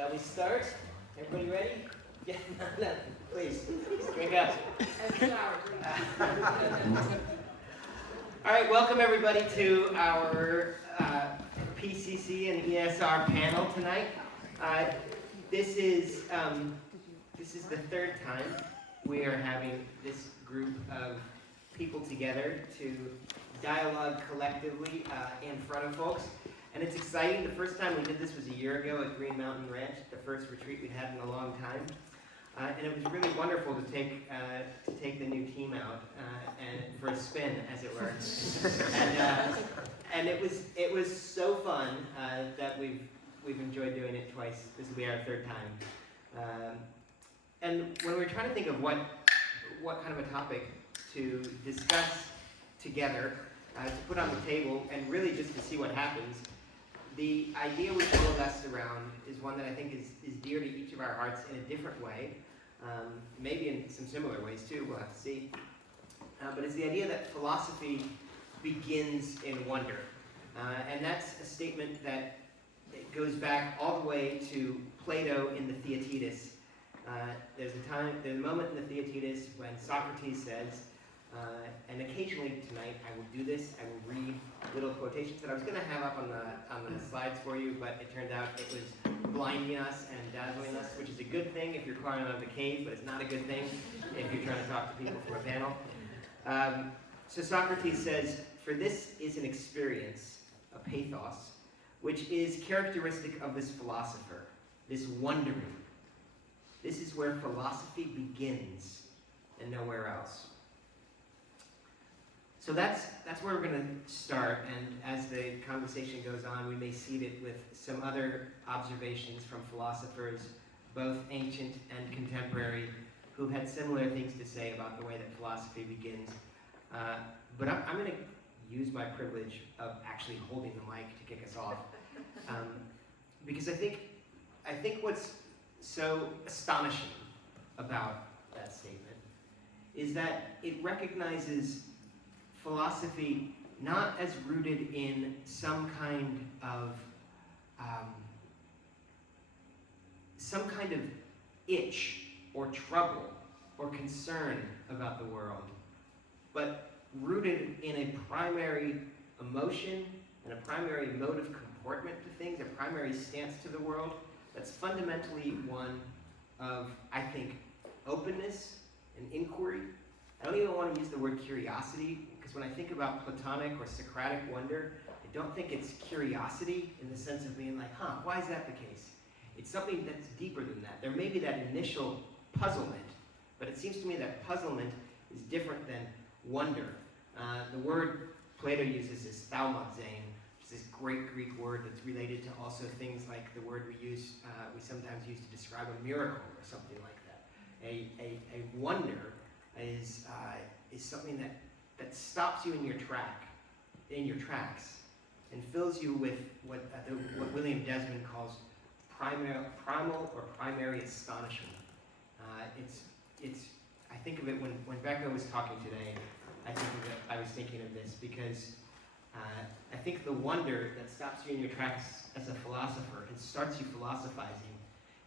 Shall we start? Everybody ready? Yeah, no, please, drink up. All right, welcome everybody to our PCC and ESR panel tonight. This is the third time we are having this group of people together to dialogue collectively in front of folks. And it's exciting. The first time we did this was a year ago at Green Mountain Ranch, the first retreat we'd had in a long time. And it was really wonderful to take the new team out and for a spin, as it were. And it was so fun that we've enjoyed doing it twice. This will be our third time. And when we were trying to think of what kind of a topic to discuss together, to put on the table, and really just to see what happens, the idea we coalesced around is one that I think is dear to each of our hearts in a different way, maybe in some similar ways too, we'll have to see. But it's the idea that philosophy begins in wonder. And that's a statement that it goes back all the way to Plato in the Theaetetus. There's a moment in the Theaetetus when Socrates says, and occasionally tonight I will do this, I will read little quotations that I was going to have up on the slides for you, but it turned out it was blinding us and dazzling us, which is a good thing if you're climbing out of the cave, but it's not a good thing if you're trying to talk to people from a panel. So Socrates says, "For this is an experience, a pathos, which is characteristic of this philosopher, this wondering. This is where philosophy begins and nowhere else." So that's where we're going to start, and as the conversation goes on, we may seed it with some other observations from philosophers, both ancient and contemporary, who've had similar things to say about the way that philosophy begins. But I'm going to use my privilege of actually holding the mic to kick us off, because I think what's so astonishing about that statement is that it recognizes philosophy not as rooted in some kind of itch or trouble or concern about the world, but rooted in a primary emotion and a primary mode of comportment to things, a primary stance to the world that's fundamentally one of, I think, openness and inquiry. I don't even want to use the word curiosity, because when I think about Platonic or Socratic wonder, I don't think it's curiosity in the sense of being like, why is that the case? It's something that's deeper than that. There may be that initial puzzlement, but it seems to me that puzzlement is different than wonder. The word Plato uses is thaumazein, which is this great Greek word that's related to also things like the word we sometimes use to describe a miracle or something like that. A wonder is something that stops you in your tracks, and fills you with what William Desmond calls primal or primary astonishment. I think of it when Becca was talking today. I was thinking of this because I think the wonder that stops you in your tracks as a philosopher and starts you philosophizing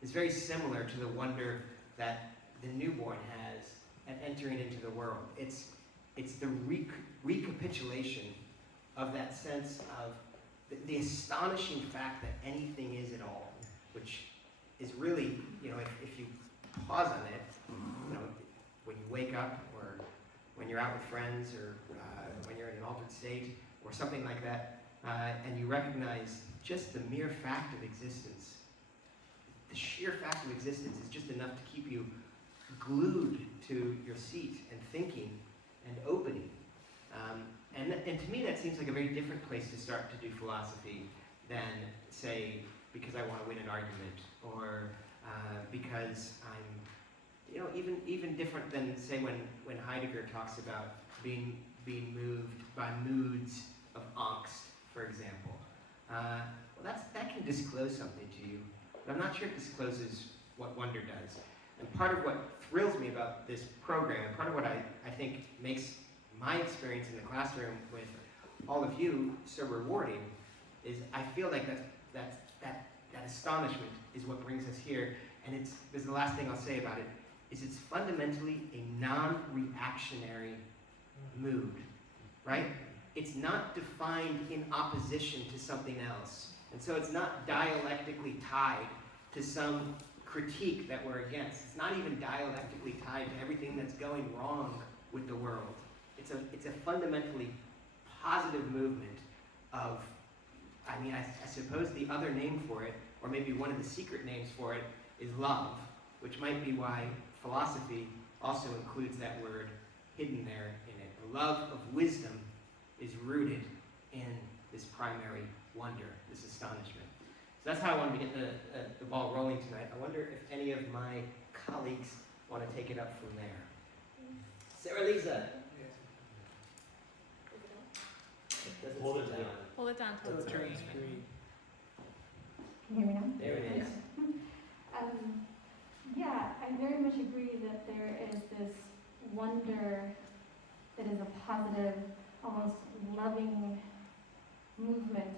is very similar to the wonder that the newborn has at entering into the world. It's the recapitulation of that sense of the astonishing fact that anything is at all, which is really, if you pause on it, when you wake up or when you're out with friends or when you're in an altered state or something like that, and you recognize just the mere fact of existence. The sheer fact of existence is just enough to keep you glued to your seat and thinking and opening. And to me that seems like a very different place to start to do philosophy than, say, because I want to win an argument, or because I'm, even different than, say, when Heidegger talks about being moved by moods of angst, for example. That can disclose something to you, but I'm not sure it discloses what wonder does. And part of what thrills me about this program, and part of what I think makes my experience in the classroom with all of you so rewarding, is I feel like that that astonishment is what brings us here. And this is the last thing I'll say about it, is it's fundamentally a non-reactionary mood, right? It's not defined in opposition to something else. And so it's not dialectically tied to some critique that we're against. It's not even dialectically tied to everything that's going wrong with the world. It's a fundamentally positive movement of, I suppose the other name for it, or maybe one of the secret names for it, is love, which might be why philosophy also includes that word hidden there in it. The love of wisdom is rooted in this primary wonder, this astonishment. So that's how I wanted to get the ball rolling tonight. I wonder if any of my colleagues want to take it up from there. Sarah Lisa. Hold it down. Hold it down till it's green. Can you hear me now? There it is. Yeah, I very much agree that there is this wonder that is a positive, almost loving movement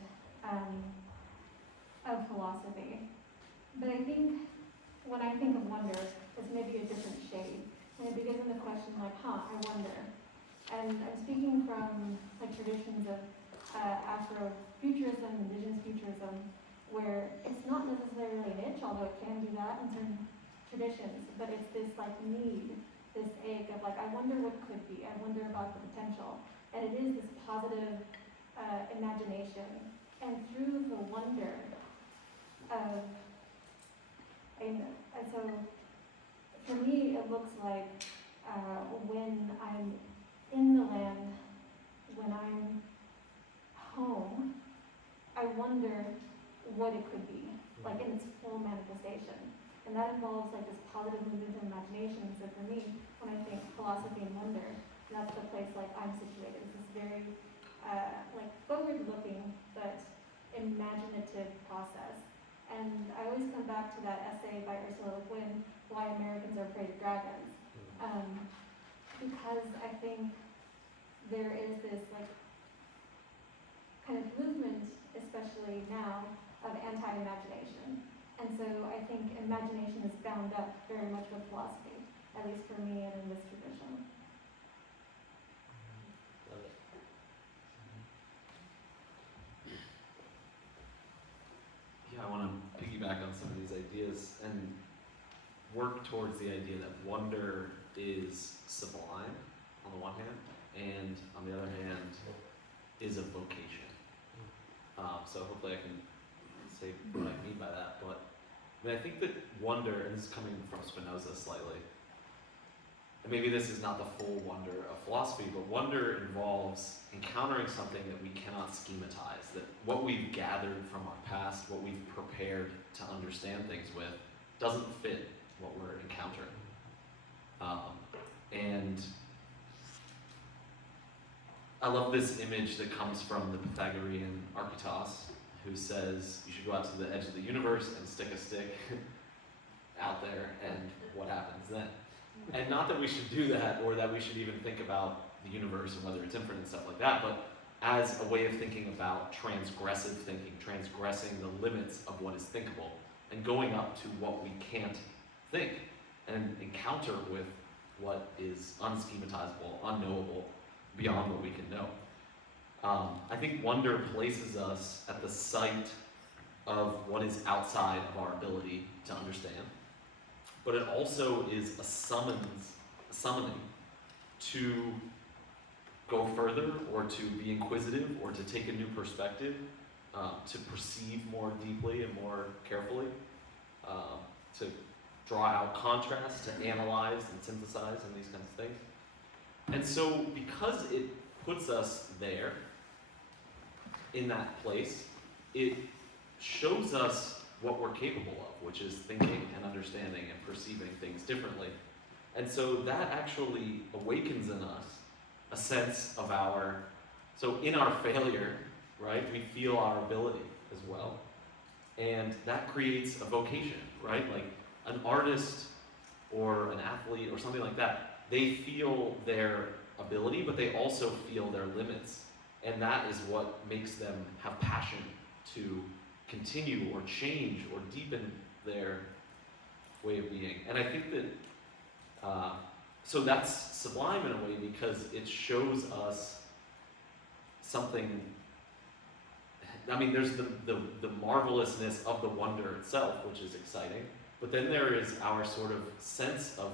of philosophy. But I think when I think of wonder, it's maybe a different shade. And it begins with the question like, I wonder. And I'm speaking from like traditions of Afrofuturism, indigenous futurism, where it's not necessarily an itch, although it can do that in certain traditions, but it's this like need, this ache of like, I wonder what could be, I wonder about the potential. And it is this positive imagination. And through the wonder of, and so for me it looks like when I'm in the land, when I'm home, I wonder what it could be, like in its full manifestation. And that involves like this positive movement of imagination. So for me, when I think philosophy and wonder, that's the place like I'm situated. It's this very like forward-looking but imaginative process. And I always come back to that essay by Ursula Le Guin, Why Americans Are Afraid of Dragons. Because I think there is this like kind of movement, especially now, of anti-imagination. And so I think imagination is bound up very much with philosophy, at least for me and in this tradition. Love it. Yeah, I want to piggyback on some of these ideas and work towards the idea that wonder is sublime on the one hand, and on the other hand is a vocation. So hopefully I can say what I mean by that, but I think that wonder, and this is coming from Spinoza slightly, and maybe this is not the full wonder of philosophy, but wonder involves encountering something that we cannot schematize, that what we've gathered from our past, what we've prepared to understand things with, doesn't fit what we're encountering. And I love this image that comes from the Pythagorean Archytas, who says you should go out to the edge of the universe and stick a stick out there, and what happens then? And not that we should do that, or that we should even think about the universe and whether it's infinite and stuff like that, but as a way of thinking about transgressive thinking, transgressing the limits of what is thinkable, and going up to what we can't think, and encounter with what is unschematizable, unknowable, beyond what we can know. I think wonder places us at the site of what is outside of our ability to understand, but it also is a summoning to go further, or to be inquisitive, or to take a new perspective, to perceive more deeply and more carefully, to draw out contrast, to analyze and synthesize and these kinds of things. And so because it puts us there, in that place, it shows us what we're capable of, which is thinking and understanding and perceiving things differently. And so that actually awakens in us a sense of so in our failure, right, we feel our ability as well. And that creates a vocation, right? Like an artist or an athlete or something like that, they feel their ability, but they also feel their limits. And that is what makes them have passion to continue or change or deepen their way of being. And I think that, so that's sublime in a way because it shows us something. I mean, there's the marvelousness of the wonder itself, which is exciting, but then there is our sort of sense of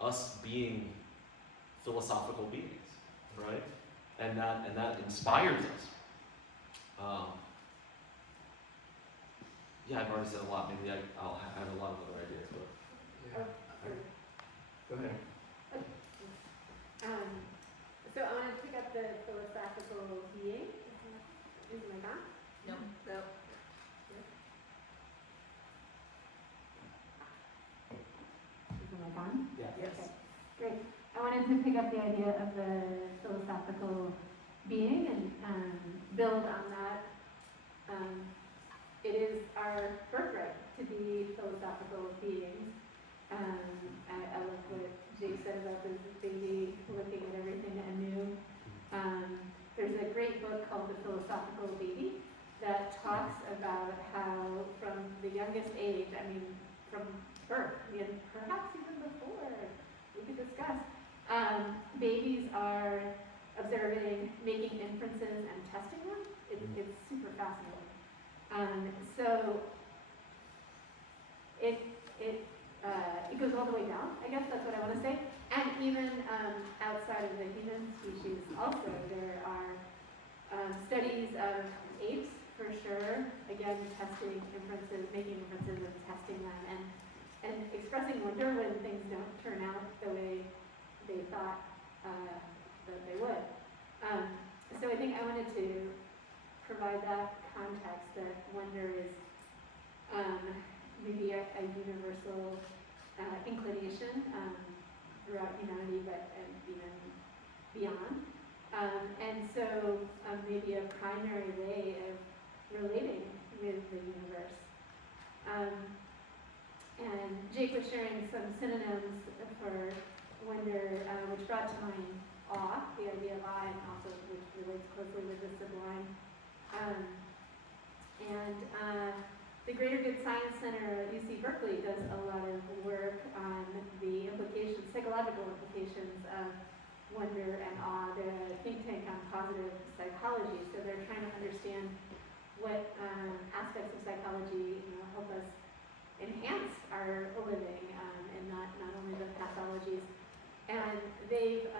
us being philosophical beings, right? And that inspires us. Yeah, I've already said a lot. Maybe I'll have a lot of other ideas, but Yeah. Go ahead. So I want to pick up the philosophical being. Is my on? No. No. Is the mic on? Yes. Okay, great. I wanted to pick up the idea of the philosophical being and build on that. It is our birthright to be philosophical beings. I love what Jake said about this baby looking at everything anew. There's a great book called The Philosophical Baby that talks about how from the youngest age, I mean from birth, and perhaps even before, we could discuss, babies are observing, making inferences and testing them. It's super fascinating. So it goes all the way down, I guess that's what I want to say. And even outside of the human species also, there are studies of apes, for sure, again, testing inferences, making inferences and testing them, and expressing wonder when things don't turn out the way they thought that they would. So I think I wanted to provide that context that wonder is maybe a universal inclination throughout humanity, but even beyond. And so maybe a primary way of relating with the universe. And Jake was sharing some synonyms for wonder, which brought to mind awe, the idea of awe, and also which relates closely with the sublime. The Greater Good Science Center at UC Berkeley does a lot of work on the implications, psychological implications of wonder and awe. They're a think tank on positive psychology, so they're trying to understand what aspects of psychology help us enhance our living, and not only the pathologies. And they've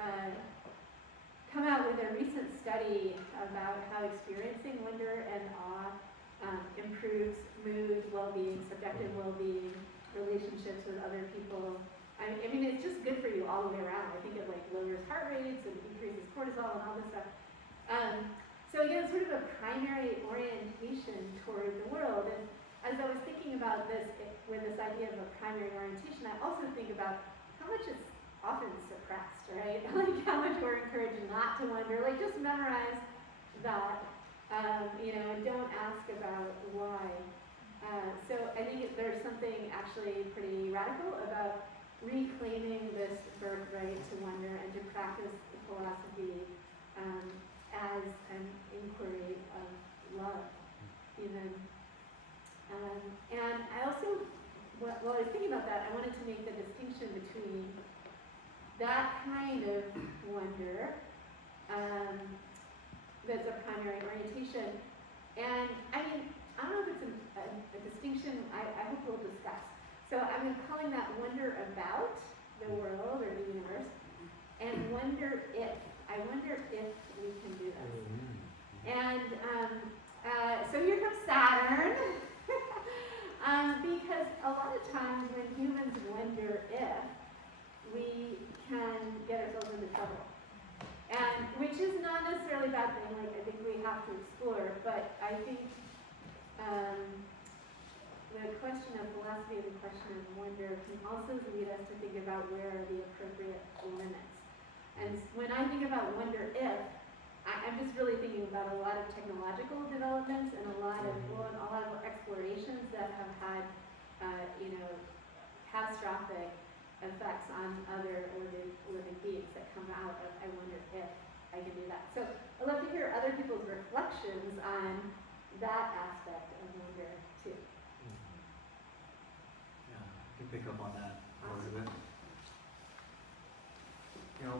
come out with a recent study about how experiencing wonder and awe improves mood, well-being, subjective well-being, relationships with other people. I mean, it's just good for you all the way around. I think it lowers heart rates and increases cortisol and all this stuff. So again, sort of a primary orientation toward the world. And as I was thinking about this, with this idea of a primary orientation, I also think about how much it's often suppressed, right? Like how much we're encouraged not to wonder. Like just memorize that, and don't ask about why. So I think there's something actually pretty radical about reclaiming this birthright to wonder and to practice philosophy as an inquiry of love, even. And I also, while I was thinking about that, I wanted to make the distinction between that kind of wonder that's a primary orientation, and I mean, I don't know if it's a distinction I hope we'll discuss. So I'm calling that wonder about the world or the universe, and wonder if. I wonder if we can do this. And so here comes Saturn, because a lot of times when humans wonder if, we can get ourselves into trouble. And which is not necessarily a bad thing, like I think we have to explore, but I think the question of philosophy and the question of wonder can also lead us to think about where are the appropriate limits. And when I think about wonder if, I'm just really thinking about a lot of technological developments and a lot of explorations that have had, catastrophic effects on other living beings that come out of, I wonder if I can do that. So I'd love to hear other people's reflections on that aspect of wonder too. Yeah, I can pick up on that a little bit. You know,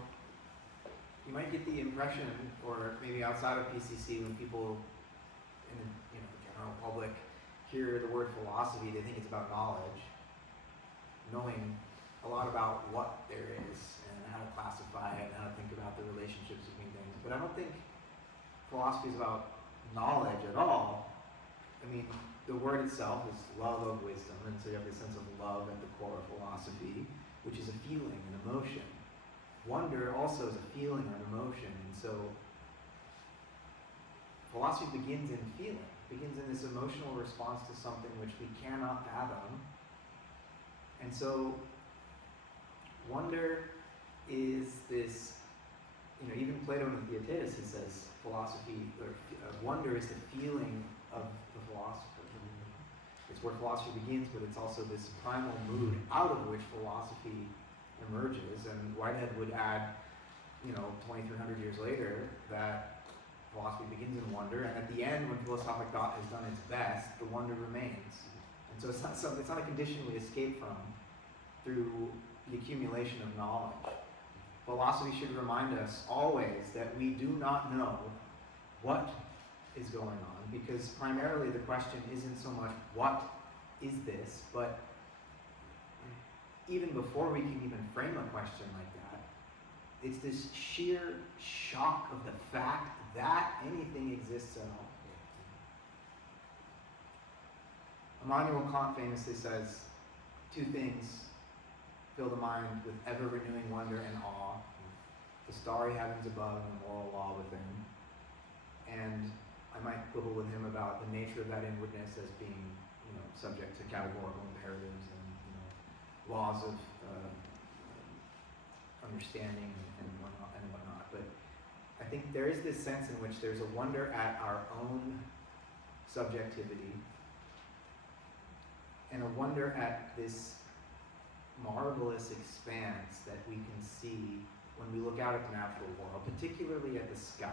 you might get the impression, or maybe outside of PCC, when people in the general public hear the word philosophy, they think it's about knowledge, knowing a lot about what there is and how to classify it and how to think about the relationships between things. But I don't think philosophy is about knowledge at all. I mean, the word itself is love of wisdom, and so you have this sense of love at the core of philosophy, which is a feeling, an emotion. Wonder also is a feeling or an emotion, and so philosophy begins in feeling, begins in this emotional response to something which we cannot fathom. And so wonder is this, even Plato in the Theaetetus, he says philosophy, or wonder is the feeling of the philosopher. It's where philosophy begins, but it's also this primal mood out of which philosophy emerges. And Whitehead would add, 2,300 years later, that philosophy begins in wonder, and at the end, when philosophic thought has done its best, the wonder remains. And so it's not a condition we escape from through the accumulation of knowledge. Philosophy should remind us always that we do not know what is going on, because primarily the question isn't so much what is this, but even before we can even frame a question like that, it's this sheer shock of the fact that anything exists at all. Immanuel Kant famously says, two things fill the mind with ever-renewing wonder and awe: the starry heavens above and the moral law within. And I might quibble with him about the nature of that inwardness as being, subject to categorical imperatives and, laws of understanding and whatnot. But I think there is this sense in which there's a wonder at our own subjectivity and a wonder at this marvelous expanse that we can see when we look out at the natural world, particularly at the sky.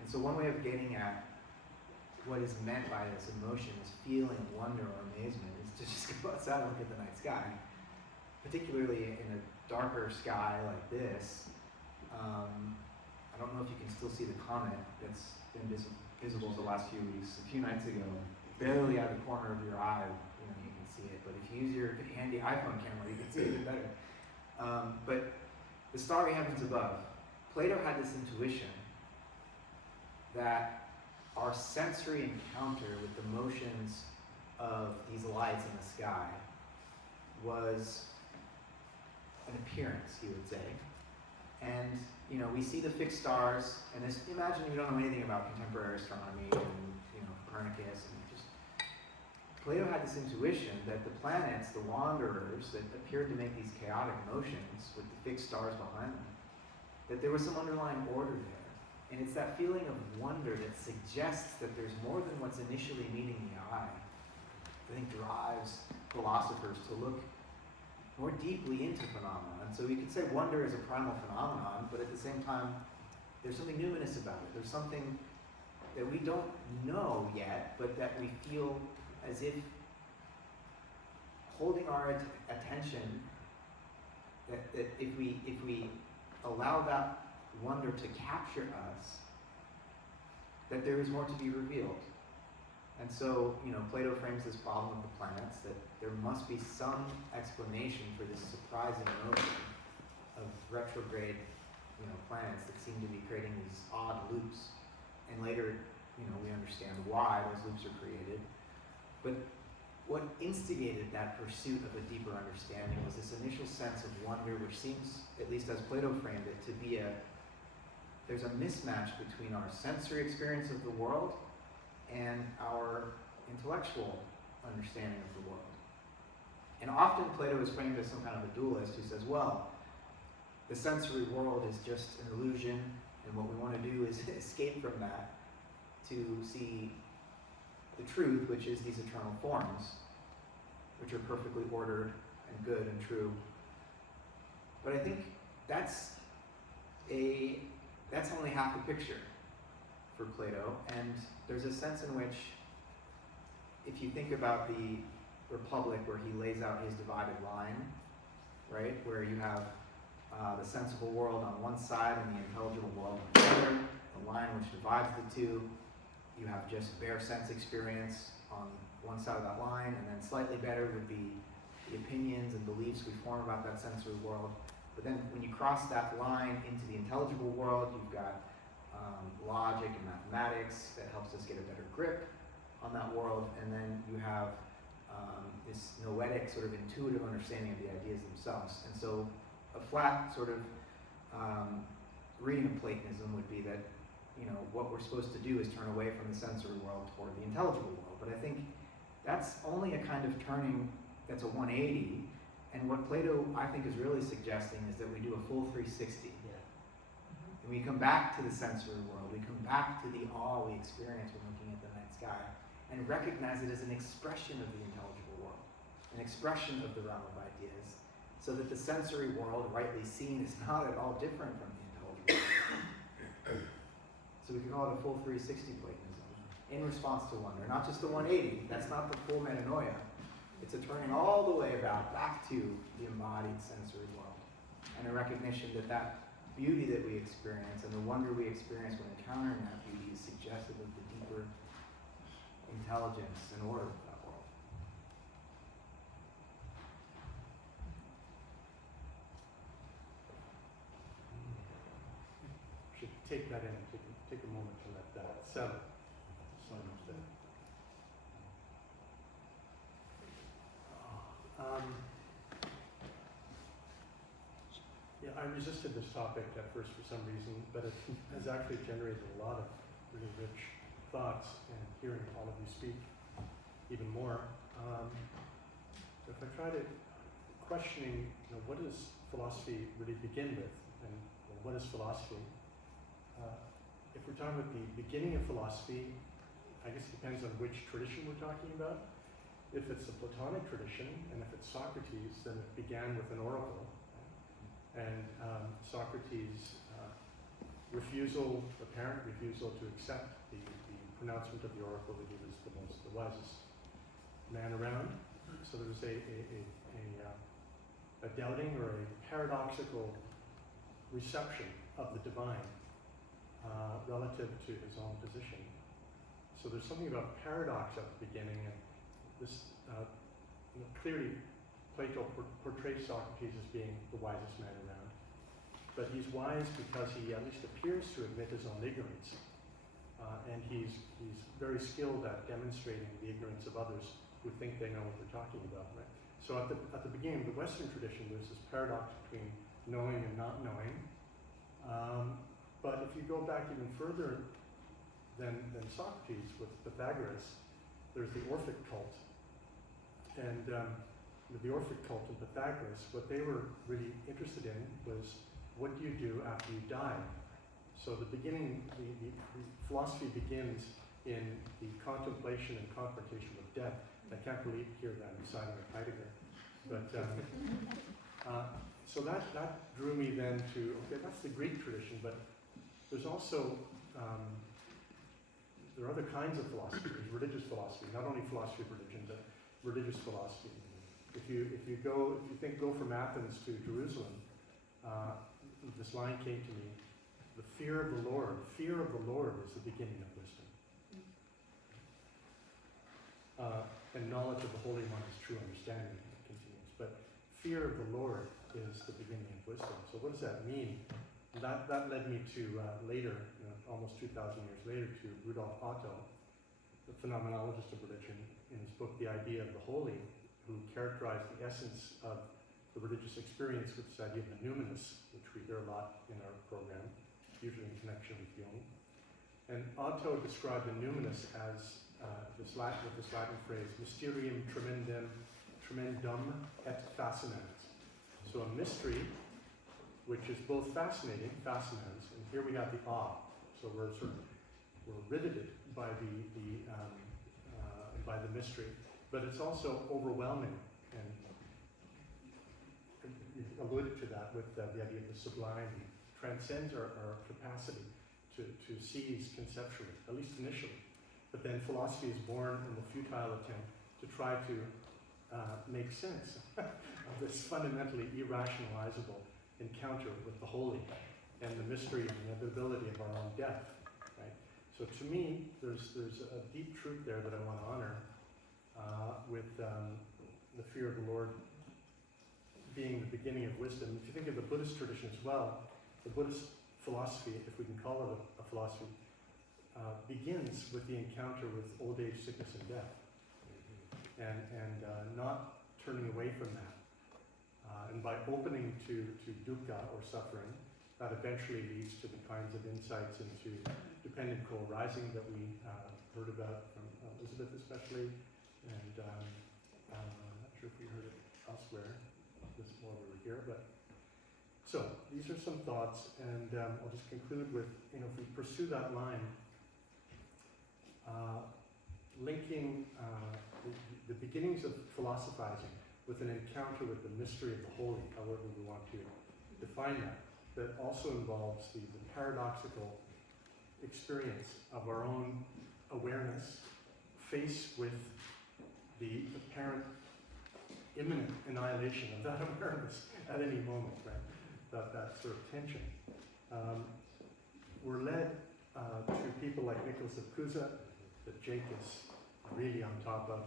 And so one way of getting at what is meant by this emotion, this feeling of wonder or amazement, is to just go outside and look at the night sky, particularly in a darker sky like this. I don't know if you can still see the comet that's been visible the last few weeks. A few nights ago, barely out of the corner of your eye, you can see it. But if you use your handy iPhone camera, you can see it even better. But the starry heavens above, Plato had this intuition that our sensory encounter with the motions of these lights in the sky was an appearance, he would say. And, we see the fixed stars, and imagine you don't know anything about contemporary astronomy and, Copernicus, and Plato had this intuition that the planets, the wanderers that appeared to make these chaotic motions with the fixed stars behind them, that there was some underlying order there. And it's that feeling of wonder that suggests that there's more than what's initially meeting the eye. I think drives philosophers to look more deeply into phenomena. And so we could say wonder is a primal phenomenon, but at the same time, there's something numinous about it. There's something that we don't know yet, but that we feel as if holding our attention, that if we allow that wonder to capture us, that there is more to be revealed. And so, Plato frames this problem of the planets, that there must be some explanation for this surprising motion of retrograde, planets that seem to be creating these odd loops. And later, we understand why those loops are created. But what instigated that pursuit of a deeper understanding was this initial sense of wonder, which seems, at least as Plato framed it, to be there's a mismatch between our sensory experience of the world and our intellectual understanding of the world. And often Plato is framed as some kind of a dualist who says, well, the sensory world is just an illusion, and what we want to do is escape from that to see the truth, which is these eternal forms, which are perfectly ordered and good and true. But I think that's only half the picture. for Plato, and there's a sense in which, if you think about the Republic where he lays out his divided line, right, where you have the sensible world on one side and the intelligible world on the other, the line which divides the two, you have just bare sense experience on one side of that line, and then slightly better would be the opinions and beliefs we form about that sensory world. But then when you cross that line into the intelligible world, you've got logic and mathematics that helps us get a better grip on that world, and then you have this noetic sort of intuitive understanding of the ideas themselves. And so a flat sort of reading of Platonism would be that, you know, what we're supposed to do is turn away from the sensory world toward the intelligible world. But I think that's only a kind of turning that's a 180, and what Plato, I think, is really suggesting is that we do a full 360. And we come back to the sensory world, we come back to the awe we experience when looking at the night sky, and recognize it as an expression of the intelligible world, an expression of the realm of ideas, so that the sensory world, rightly seen, is not at all different from the intelligible world. So we can call it a full 360 Platonism, in response to wonder. Not just the 180, that's not the full metanoia. It's a turning all the way about back to the embodied sensory world, and a recognition that that beauty that we experience and the wonder we experience when encountering that beauty is suggestive of the deeper intelligence and order of that world. Should take that in, take a moment to let that settle. So much there. Yeah, I resisted this topic at first for some reason, but it has actually generated a lot of really rich thoughts, and hearing all of you speak even more. If I try to questioning, you know, what does philosophy really begin with, and well, what is philosophy? If we're talking about the beginning of philosophy, I guess it depends on which tradition we're talking about. If it's the Platonic tradition, and if it's Socrates, then it began with an oracle. And Socrates' apparent refusal to accept the pronouncement of the oracle that he was the wisest man around. So there was a doubting or a paradoxical reception of the divine relative to his own position. So there's something about paradox at the beginning, and this clearly Plato portrays Socrates as being the wisest man around. But he's wise because he at least appears to admit his own ignorance. And he's very skilled at demonstrating the ignorance of others who think they know what they're talking about, right? So at the beginning of the Western tradition, there's this paradox between knowing and not knowing. But if you go back even further than Socrates with Pythagoras, there's the Orphic cult. And the Orphic cult of Pythagoras, what they were really interested in was, what do you do after you die? So the philosophy begins in the contemplation and confrontation with death. I can't believe here that I'm reciting with Heidegger. But so that drew me then to, okay, that's the Greek tradition, but there's also, there are other kinds of philosophy. There's religious philosophy, not only philosophy of religion, but religious philosophy. If you think go from Athens to Jerusalem, this line came to me: the fear of the Lord is the beginning of wisdom. And knowledge of the Holy One is true understanding, it continues. But fear of the Lord is the beginning of wisdom. So what does that mean? That led me to later, almost 2,000 years later, to Rudolf Otto, the phenomenologist of religion, in his book The Idea of the Holy, who characterized the essence of the religious experience with this idea of the numinous, which we hear a lot in our program, usually in connection with Jung. And Otto described the numinous as this Latin phrase, mysterium tremendum et fascinans. So a mystery which is both fascinating, fascinans, and here we have the awe. So we're riveted by the mystery, but it's also overwhelming, and you alluded to that with the idea of the sublime. It transcends our capacity to seize conceptually, at least initially. But then philosophy is born in the futile attempt to try to make sense of this fundamentally irrationalizable encounter with the holy and the mystery and inevitability of our own death. Right? So to me, there's a deep truth there that I want to honor with the fear of the Lord being the beginning of wisdom. If you think of the Buddhist tradition as well, the Buddhist philosophy, if we can call it a philosophy, begins with the encounter with old age, sickness, and death, and not turning away from that. And by opening to dukkha, or suffering, that eventually leads to the kinds of insights into dependent co-arising that we heard about from Elizabeth especially, and I'm not sure if we heard it elsewhere this while we were here, but so these are some thoughts, and I'll just conclude with, if we pursue that line, linking the beginnings of philosophizing with an encounter with the mystery of the holy, however we want to define that also involves the paradoxical experience of our own awareness faced with the apparent imminent annihilation of that awareness at any moment, right? That sort of tension. We're led to people like Nicholas of Cusa, that Jake is really on top of.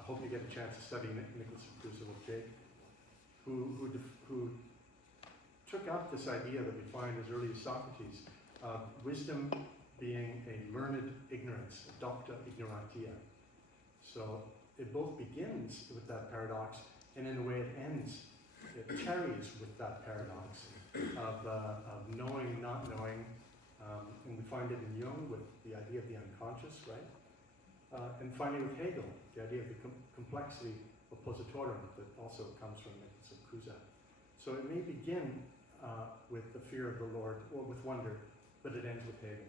I hope you get a chance to study Nicholas of Cusa with Jake, who took up this idea that we find as early as Socrates of wisdom being a learned ignorance, docta ignorantia. So it both begins with that paradox, and in a way it ends, it tarries with that paradox of knowing, not knowing, and we find it in Jung with the idea of the unconscious, right? And finally with Hegel, the idea of the complexity oppositorum that also comes from Nicholas of Cusa. So it may begin with the fear of the Lord, or with wonder, but it ends with Hegel.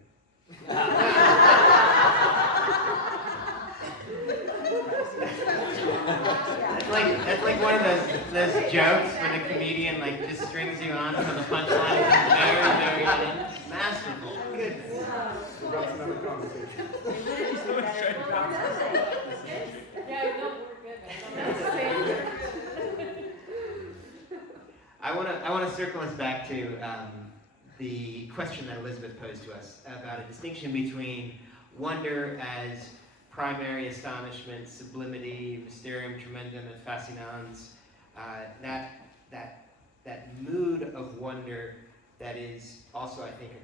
That's like one of those jokes where the comedian just strings you on for the punchline at the very end. Masterful. Goodness. That's another conversation. Yeah, no, we're good. I want to circle us back to the question that Elizabeth posed to us about a distinction between wonder as primary astonishment, sublimity, mysterium tremendum, and fascinans. That mood of wonder that is also, I think, it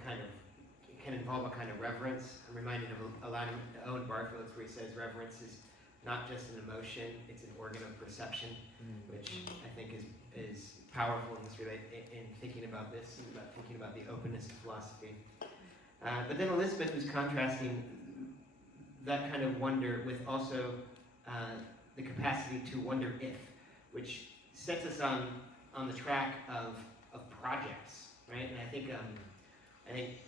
can involve a kind of reverence. I'm reminded of a line of Owen Barfield's where he says reverence is not just an emotion, it's an organ of perception, which I think is powerful in thinking about this, and about thinking about the openness of philosophy. But then Elizabeth was contrasting that kind of wonder with also the capacity to wonder if, which sets us on the track of projects, right? And I think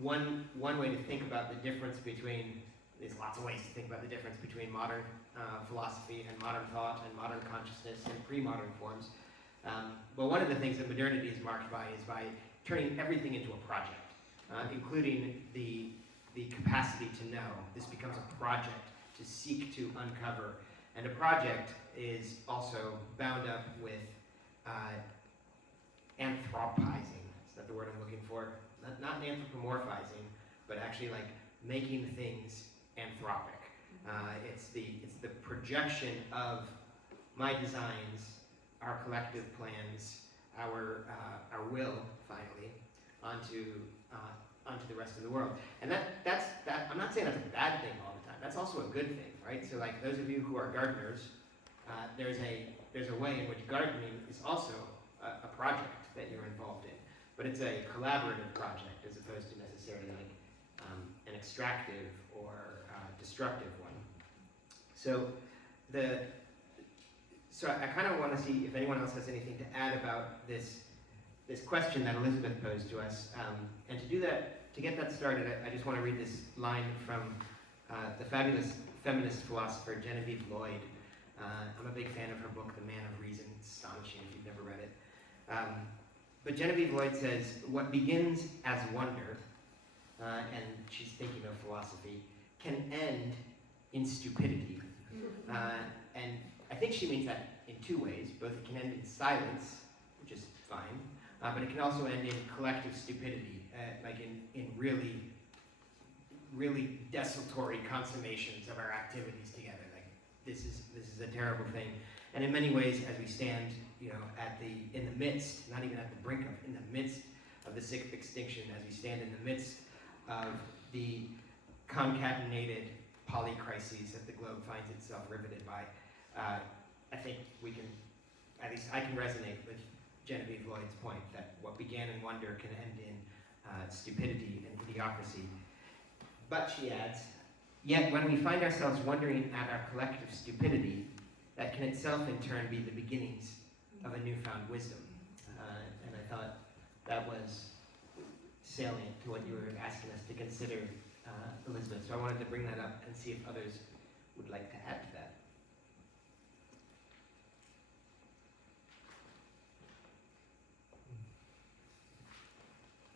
one way to think about the difference between, there's lots of ways to think about the difference between modern philosophy and modern thought and modern consciousness and pre-modern forms. But one of the things that modernity is marked by is by turning everything into a project, including the capacity to know. This becomes a project to seek to uncover. And a project is also bound up with anthropizing. Is that the word I'm looking for? Not anthropomorphizing, but actually making things anthropic. It's the projection of my designs, our collective plans, our will, finally, onto the rest of the world. And that's I'm not saying that's a bad thing all the time. That's also a good thing, right? So those of you who are gardeners, there's a way in which gardening is also a project that you're involved in, but it's a collaborative project as opposed to necessarily an extractive or destructive one. So I kind of want to see if anyone else has anything to add about this question that Elizabeth posed to us. And to do that, to get that started, I just want to read this line from the fabulous feminist philosopher Genevieve Lloyd. I'm a big fan of her book, The Man of Reason. It's astonishing if you've never read it. But Genevieve Lloyd says, what begins as wonder, and she's thinking of philosophy, can end in stupidity. And I think she means that in two ways. Both it can end in silence, which is fine, but it can also end in collective stupidity, like in really, really desultory consummations of our activities together. Like this is a terrible thing. And in many ways, as we stand, in the midst, not even at the brink of, in the midst of the sixth extinction, as we stand in the midst of the concatenated polycrises that the globe finds itself riveted by, I think we can, at least I can resonate with Genevieve Lloyd's point that what began in wonder can end in stupidity and idiocracy. But she adds, yet when we find ourselves wondering at our collective stupidity, that can itself in turn be the beginnings of a newfound wisdom. And I thought that was salient to what you were asking us to consider, Elizabeth. So I wanted to bring that up and see if others would like to add to that.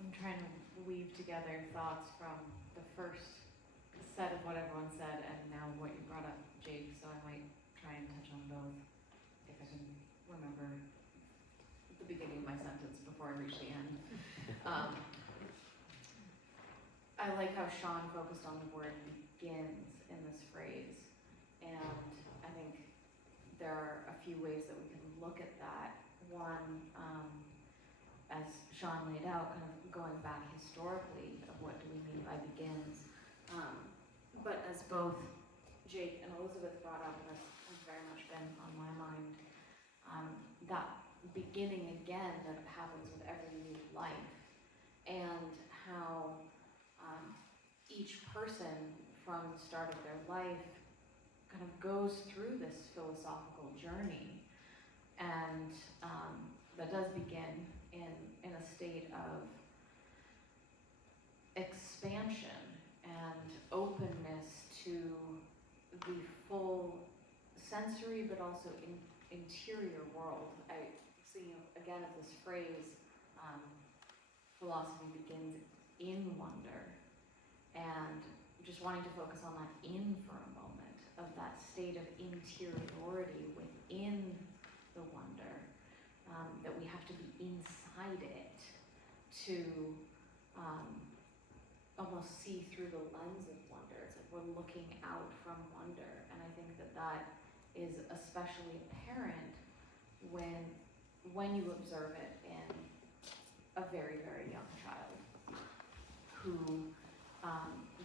I'm trying to weave together thoughts from the first set of what everyone said and now what you brought up, Jake, so I might try and touch on both if I can remember the beginning of my sentence before I reach the end. I like how Sean focused on the word begins in this phrase, and I think there are a few ways that we can look at that. One, as Sean laid out, kind of going back historically of what do we mean by begins. But as both Jake and Elizabeth brought up, and this has very much been on my mind, that beginning again that happens with every new life, and how each person from the start of their life kind of goes through this philosophical journey, and that does begin in a state of expansion and openness to the full sensory but also interior world. I see again of this phrase, philosophy begins in wonder, and just wanting to focus on that in for a moment, of that state of interiority within the wonder, that we have to be inside it to almost see through the lens of wonder. It's like we're looking out from wonder, and I think that is especially apparent when you observe it in a very, very young child who,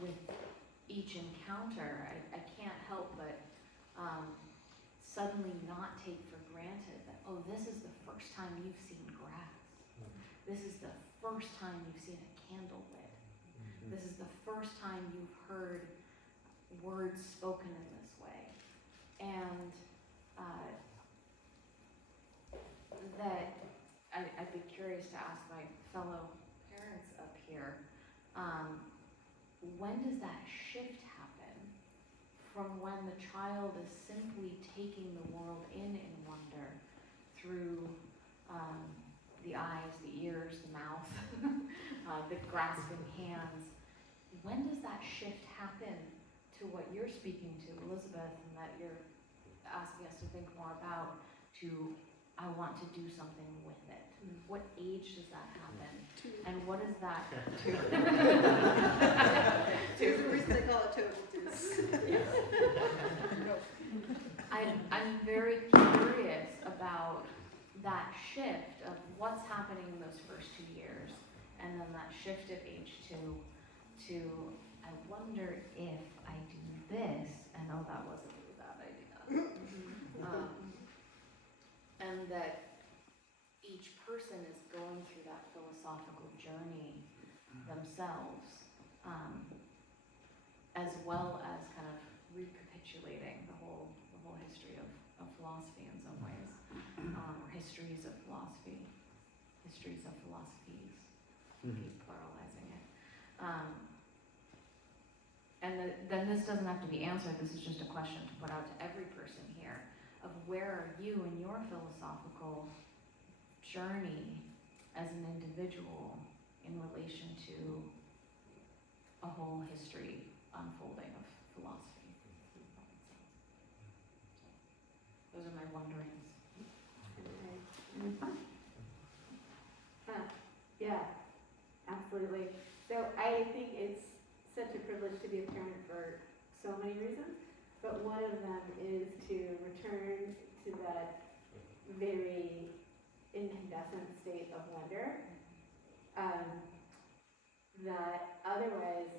with each encounter, I can't help but suddenly not take for granted that, oh, this is the first time you've seen grass. This is the first time you've seen a candle lit. This is the first time you've heard words spoken in this way. And that I'd be curious to ask my fellow parents up here, when does that shift happen from when the child is simply taking the world in wonder through the eyes, the ears, the mouth, the grasping hands? When does that shift happen to what you're speaking to, Elizabeth, and that you're asking us to think more about, to I want to do something with it? What age does that happen? And what is that to? There's a reason they call it total juice. I'm very curious about that shift of what's happening in those first 2 years, and then that shift at age 2 to, I wonder if I do this, and oh, that wasn't a bad idea. And that each person is going through that philosophical journey themselves, as well as kind of recapitulating the whole history of philosophy in some ways, or histories of philosophy, histories of philosophies. Keep pluralizing it. And then this doesn't have to be answered. This is just a question to put out to every person here of where are you in your philosophical journey as an individual in relation to a whole history unfolding of philosophy. Those are my wonderings. Yeah, absolutely. So I think it's such a privilege to be a parent for so many reasons, but one of them is to return to that very incandescent state of wonder. That otherwise,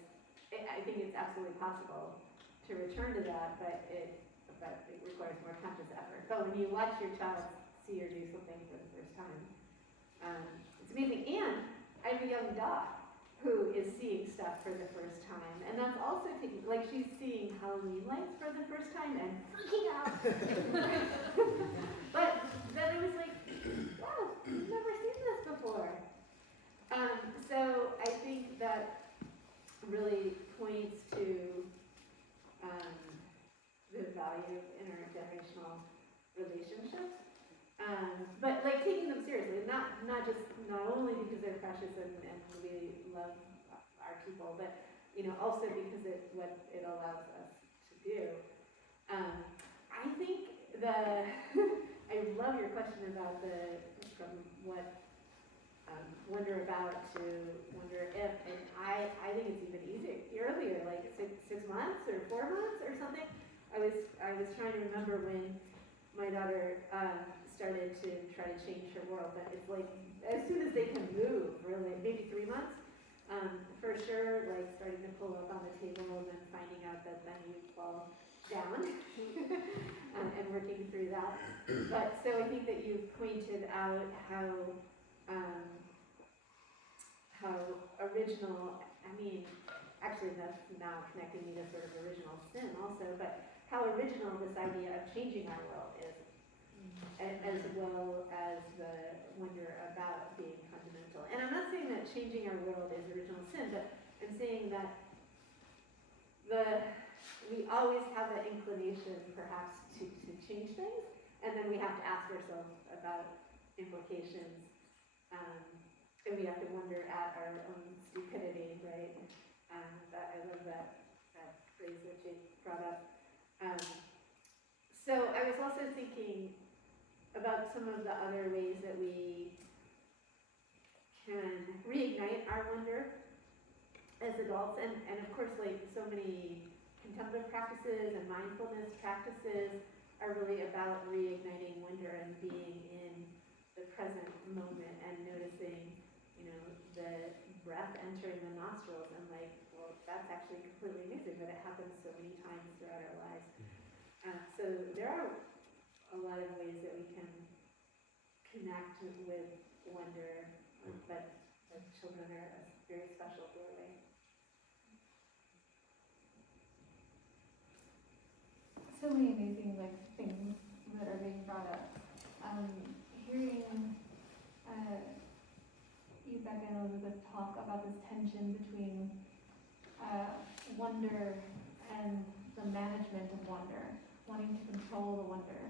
I think it's absolutely possible to return to that, but it requires more conscious effort. But when you watch your child see or do something for the first time, it's amazing. And I have a young dog who is seeing stuff for the first time, and that's also taking, like, she's seeing Halloween lights for the first time and freaking out. But then it was like, wow, you've never seen this before. So I think that really points to the value of intergenerational relationships. But like taking them seriously, not only because they're precious and we love our people, but also because what it allows us to do. I think I love your question about from what wonder about to wonder if, and I think it's even earlier, like 6 months or 4 months or something. I was trying to remember when my daughter started to try to change her world, but it's like as soon as they can move, really, maybe 3 months, for sure, like starting to pull up on the table and then finding out that then you fall down and working through that. But so I think that you've pointed out how original, actually that's now connecting me to sort of original sin also, but how original this idea of changing our world is, as well as the wonder about being fundamental. And I'm not saying that changing our world is original sin, but I'm saying that we always have the inclination perhaps to change things, and then we have to ask ourselves about implications. And we have to wonder at our own stupidity, right? I love that phrase that Jake brought up. So I was also thinking about some of the other ways that we can reignite our wonder as adults, and of course, like so many contemplative practices and mindfulness practices are really about reigniting wonder and being in the present moment and noticing the breath entering the nostrils, and like, well, that's actually completely amazing, but it happens so many times throughout our lives. So there are a lot of ways that we can connect with wonder, but as children are a very special doorway. So many amazing things that are being brought up. Hearing you, Becca and Elizabeth, talk about this tension between wonder and the management of wonder, wanting to control the wonder.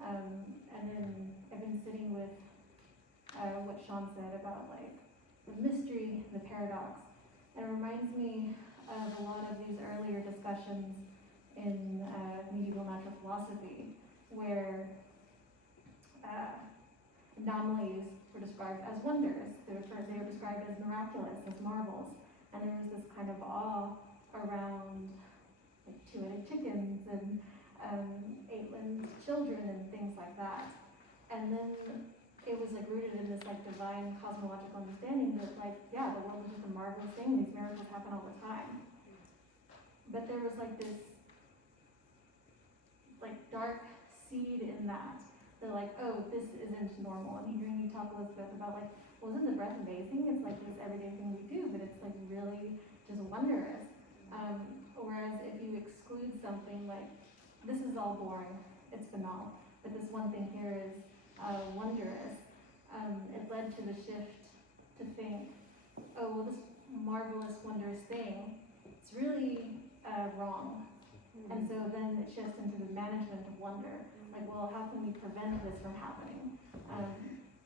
And then I've been sitting with what Sean said about the mystery, the paradox. And it reminds me of a lot of these earlier discussions in medieval natural philosophy, where anomalies were described as wonders. They were described as miraculous, as marvels. And there was this kind of awe around two-headed chickens and eight-limbed children and things like that. And then it was rooted in this divine cosmological understanding that yeah, the world is just a marvelous thing, these miracles happen all the time. But there was this dark seed in that. They're oh, this isn't normal. And hearing you talk, Elizabeth, about well, isn't the breath amazing? It's this everyday thing we do, but it's really just wondrous. Whereas if you exclude something this is all boring, it's banal, but this one thing here is wondrous, it led to the shift to think, oh, well, this marvelous, wondrous thing, it's really wrong. And so then it shifts into the management of wonder. Well, how can we prevent this from happening?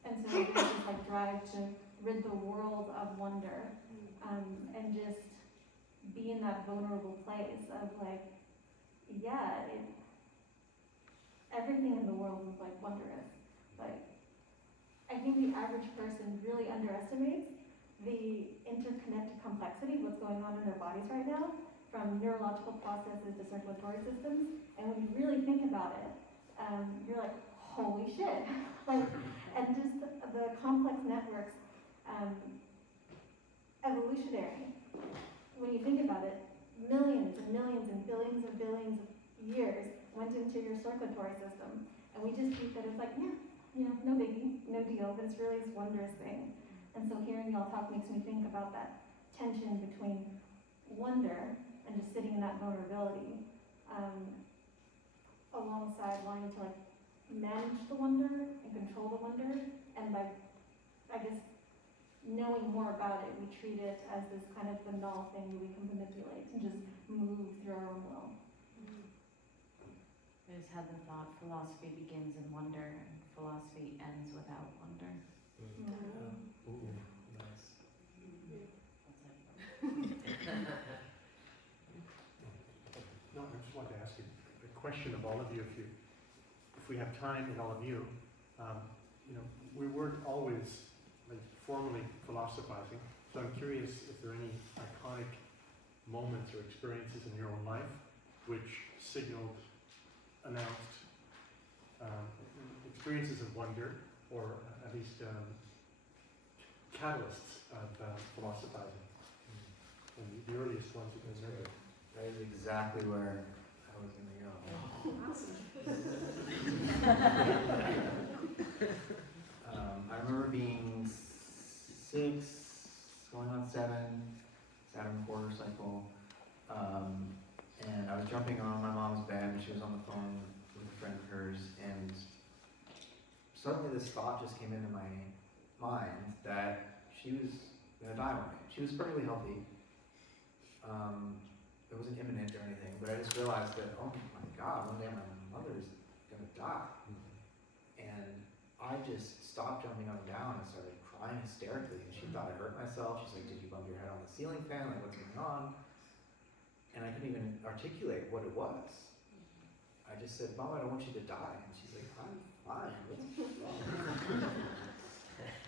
And so there's this like drive to rid the world of wonder, and just be in that vulnerable place of like, yeah, everything in the world is like wondrous. Like, I think the average person really underestimates the interconnected complexity of what's going on in their bodies right now, from neurological processes to circulatory systems. And when you really think about it, you're like, holy shit. Like, and just the complex networks, evolutionary. When you think about it, millions and millions and billions of years went into your circulatory system. And we just treat that as like, yeah, you know, no biggie, no deal, but it's really this wondrous thing. And so hearing y'all talk makes me think about that tension between wonder and just sitting in that vulnerability, alongside wanting to like manage the wonder and control the wonder, and by, I guess, knowing more about it, we treat it as this kind of banal thing that we can manipulate and just move through our own will. I just had the thought, philosophy begins in wonder, and philosophy ends without wonder. Ooh, nice. No, I just wanted to ask you a question of all of you, if we have time, and all of you, you know, we weren't always like formally philosophizing, so I'm curious if there are any iconic moments or experiences in your own life which signaled, announced experiences of wonder, or at least catalysts of philosophizing, and the earliest ones you can remember. That is exactly where I was going to go. I remember being 6, going on 7, Saturn quarter cycle, and I was jumping on my mom's bed, and she was on the phone with a friend of hers, and suddenly this thought just came into my mind that she was going to die one day. She was perfectly healthy. It wasn't imminent or anything, but I just realized that, oh my God, one day my mother's going to die. And I just stopped jumping up and down and started crying hysterically, and she thought I hurt myself. She's like, did you bump your head on the ceiling fan? Like, what's going on? And I couldn't even articulate what it was. I just said, Mom, I don't want you to die. And she's like, I'm fine. What's wrong?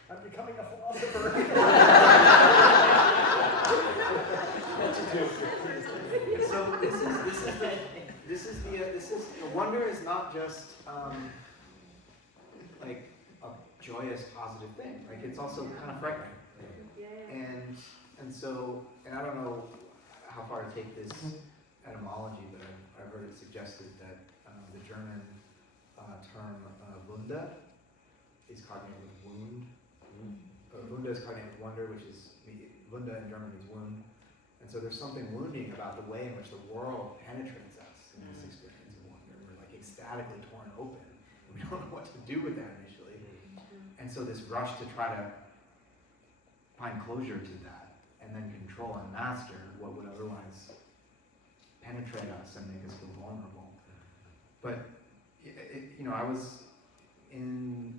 I'm becoming a philosopher. So this is the wonder is not just like a joyous, positive thing. Like, it's also kind of frightening. And so I don't know how far to take this etymology, but I've heard it suggested that the German term Wunder is cognate with wound. Wunder is cognate with wonder, which is Wunder in German means wound. And so there's something wounding about the way in which the world penetrates us in this experience of wonder. We're like ecstatically torn open, and we don't know what to do with that initially. And so this rush to try to find closure to that, and then control and master what would otherwise penetrate us and make us feel vulnerable. But you know, I was in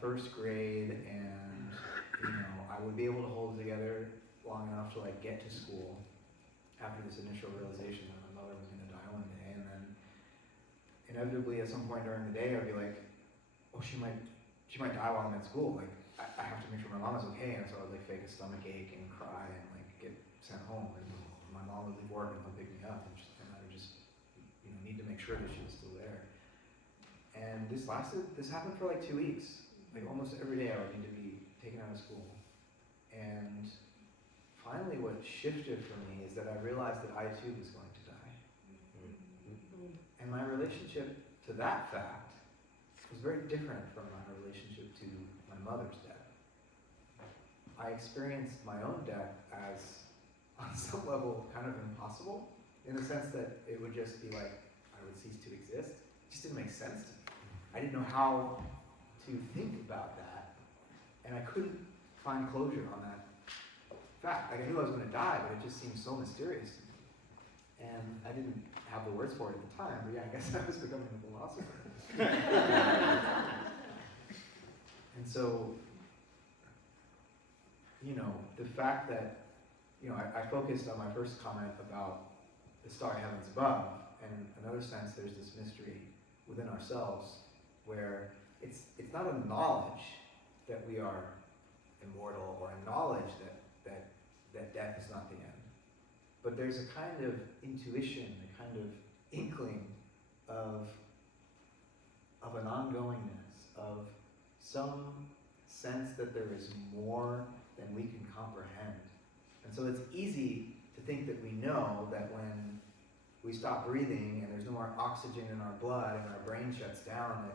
first grade, and you know, I would be able to hold together long enough to like get to school after this initial realization that my mother was going to die one day, and then inevitably at some point during the day I'd be like, oh, she might die while I'm at school. Like, I have to make sure my mom is okay, and so I'd like fake a stomach ache and cry and like get sent home, and my mom would leave work and come pick me up, and I would just, you know, need to make sure that she was still there. And this happened for like 2 weeks. Like, almost every day I would need to be taken out of school. And finally what shifted for me is that I realized that I too was going to die. And my relationship to that fact was very different from my relationship to my mother's death. I experienced my own death as, on some level, kind of impossible, in the sense that it would just be like, I would cease to exist. It just didn't make sense to me. I didn't know how to think about that, and I couldn't find closure on that fact. Like, I knew I was going to die, but it just seemed so mysterious to me. And I didn't have the words for it at the time, but yeah, I guess I was becoming a philosopher. And so, the fact that, I focused on my first comment about the starry heavens above, and in another sense, there's this mystery within ourselves where it's not a knowledge that we are immortal or a knowledge that death is not the end, but there's a kind of intuition, a kind of inkling of an ongoingness, of some sense that there is more than we can comprehend. And so it's easy to think that we know that when we stop breathing and there's no more oxygen in our blood and our brain shuts down, that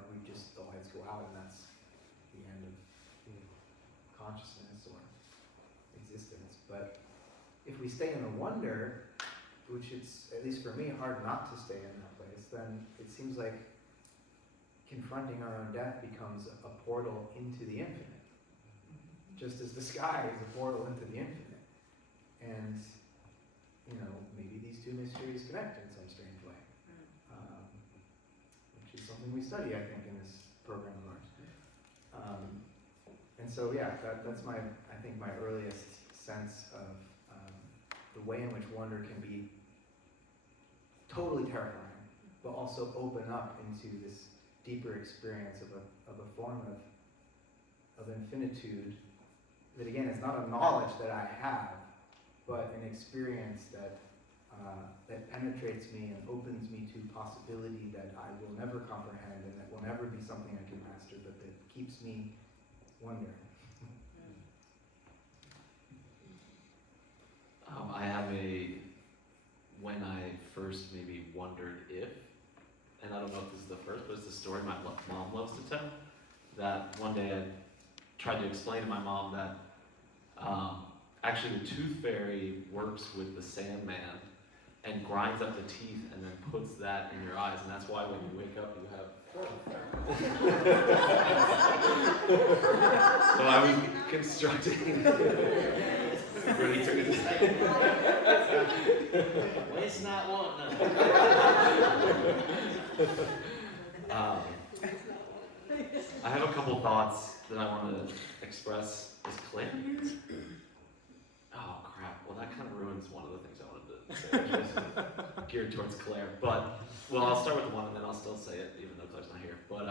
the lights go out and that's the end of consciousness or existence. But if we stay in the wonder, which it's, at least for me, hard not to stay in that place, then it seems like confronting our own death becomes a portal into the infinite. Just as the sky is a portal into the infinite. And, maybe these two mysteries connect in some strange way. Which is something we study, I think, in this program of ours. And so, yeah, that's my earliest sense of the way in which wonder can be totally terrifying, but also open up into this deeper experience of a form of infinitude that, again, is not a knowledge that I have, but an experience that penetrates me and opens me to possibility that I will never comprehend and that will never be something I can master, but that keeps me wondering. I have when I first maybe wondered if, and I don't know if this is the first, but it's a story my mom loves to tell, that one day I tried to explain to my mom that actually the tooth fairy works with the Sandman and grinds up the teeth and then puts that in your eyes, and that's why when you wake up you have. So I was constructing. It's not one. I have a couple thoughts that I want to express. Is Claire? Oh crap! Well, that kind of ruins one of the things I wanted to say, which was geared towards Claire. But I'll start with one, and then I'll still say it, even though Claire's not here. But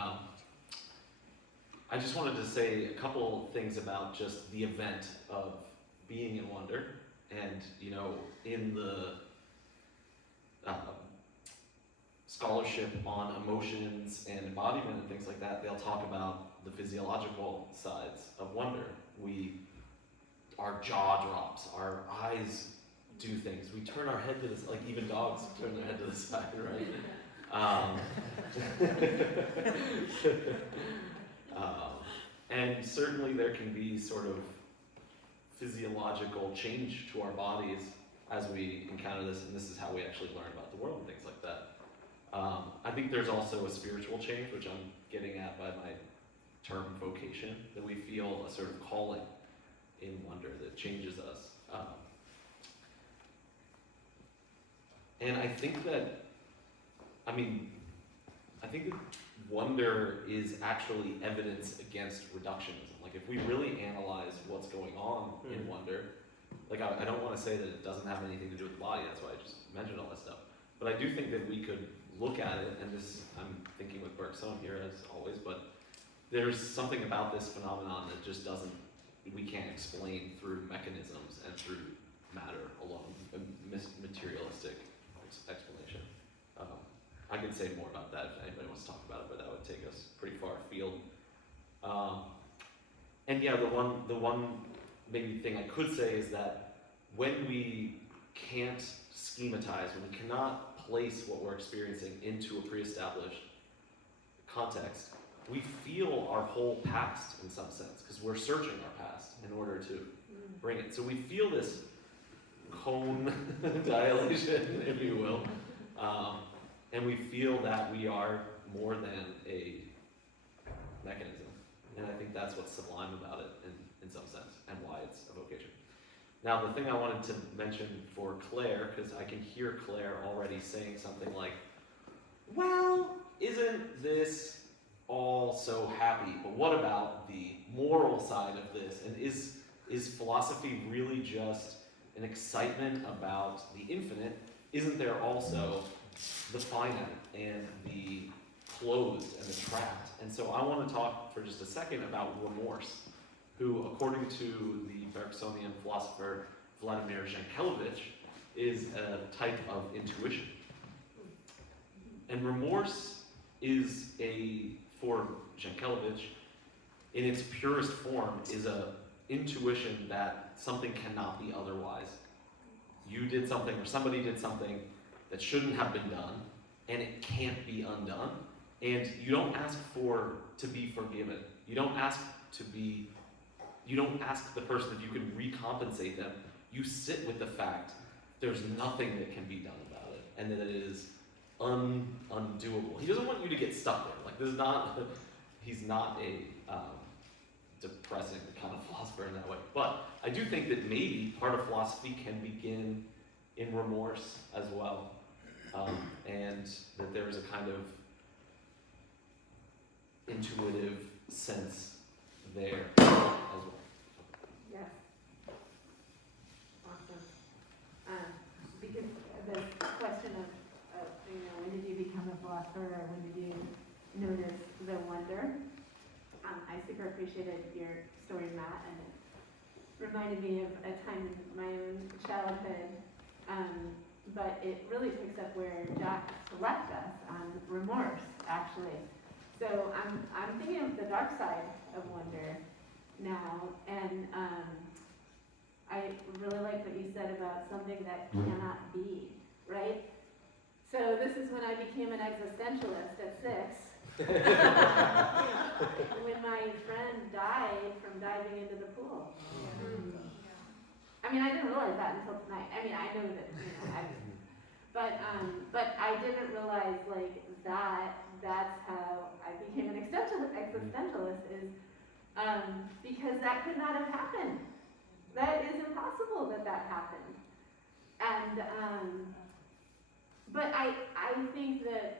I just wanted to say a couple things about just the event of being in wonder, and in the scholarship on emotions and embodiment and things like that, they'll talk about the physiological sides of wonder. Our jaw drops, our eyes do things, we turn our head to this, like even dogs turn their head to the side, right? And certainly there can be sort of physiological change to our bodies as we encounter this, and this is how we actually learn about the world and things like that. I think there's also a spiritual change, which I'm getting at by my term vocation, that we feel a sort of calling in wonder that changes us. And I think that wonder is actually evidence against reductionism. Like if we really analyze what's going on in wonder, like I don't want to say that it doesn't have anything to do with the body, that's why I just mentioned all that stuff. But I do think that we could look at it, and this, I'm thinking with Bergson here as always, but there's something about this phenomenon that just we can't explain through mechanisms and through matter alone, a materialistic explanation. I could say more about that if anybody wants to talk about it, but that would take us pretty far afield. And yeah, the one maybe thing I could say is that when we can't schematize, when we cannot place what we're experiencing into a pre-established context, we feel our whole past in some sense, because we're searching our past in order to bring it. So we feel this cone dilation, if you will, and we feel that we are more than a mechanism. And I think that's what's sublime about it in some sense, and why it's a vocation. Now, the thing I wanted to mention for Claire, because I can hear Claire already saying something like, well, isn't this all so happy, but what about the moral side of this? And is philosophy really just an excitement about the infinite? Isn't there also the finite and the closed and the trapped? And so I want to talk for just a second about remorse, who, according to the Bergsonian philosopher Vladimir Jankelevich, is a type of intuition. And remorse is for Jankelevich, in its purest form, is a intuition that something cannot be otherwise. You did something, or somebody did something that shouldn't have been done, and it can't be undone. And you don't ask to be forgiven. You don't ask the person if you can recompensate them. You sit with the fact there's nothing that can be done about it, and that it is undoable. He doesn't want you to get stuck there. Like, he's not a depressing kind of philosopher in that way. But I do think that maybe part of philosophy can begin in remorse as well, and that there is a kind of intuitive sense there as well. Yes. Awesome. Because the question of, when did you become a philosopher, or when did you notice the wonder? I super appreciated your story, Matt, and it reminded me of a time in my own childhood, but it really picks up where Jack left us on remorse, actually. So I'm thinking of the dark side of wonder now, and I really like what you said about something that cannot be, right? So this is when I became an existentialist at 6. When my friend died from diving into the pool. I mean, I didn't realize that until tonight. I mean, I know that, but I didn't realize, like, that's how I became an existentialist, is because that could not have happened. That is impossible that happened. And, but I think that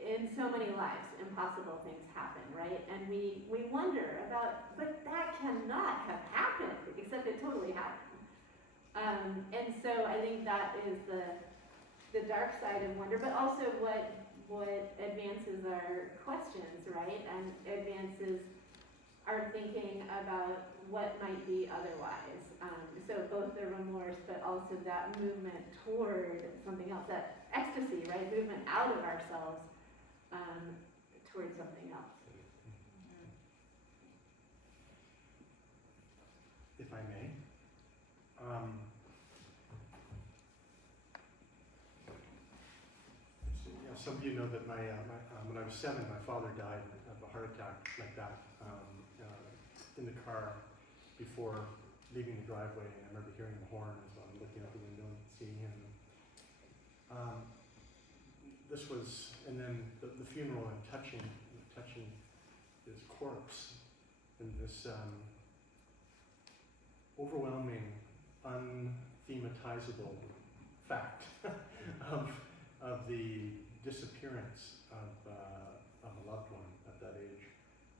in so many lives, impossible things happen, right? And we wonder about, but that cannot have happened, except it totally happened. And so I think that is the dark side of wonder, but also what advances our questions, right? And advances our thinking about what might be otherwise. So both the remorse, but also that movement toward something else, that ecstasy, right? Movement out of ourselves towards something else. If I may. Some of you know that when I was 7, my father died of a heart attack like that in the car before leaving the driveway. And I remember hearing the horn, so I'm looking out the window and seeing him. This was, and then the funeral and touching his corpse, and this overwhelming, unthematizable fact of the disappearance of a loved one at that age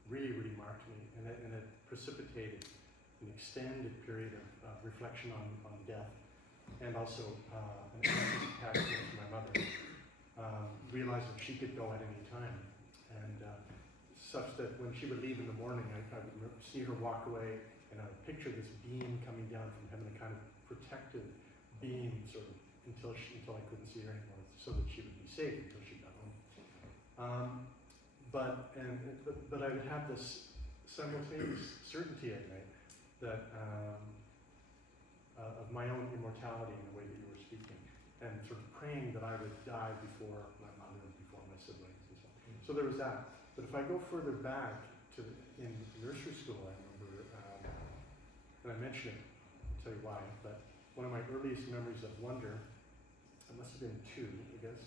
really marked me, and it precipitated an extended period of reflection on death, and also an attachment to my mother. Realizing she could go at any time, and such that when she would leave in the morning, I would see her walk away, and I would picture this beam coming down from heaven, a kind of protective beam, sort of, until I couldn't see her anymore, so that she would be safe until she got home. But I would have this simultaneous certainty at night that of my own immortality in the way that you were speaking, and sort of praying that I would die before my mother and before my siblings and so on. So there was that. But if I go further back in nursery school, I remember, and I mention it, I'll tell you why, but one of my earliest memories of wonder, it must have been 2, I guess,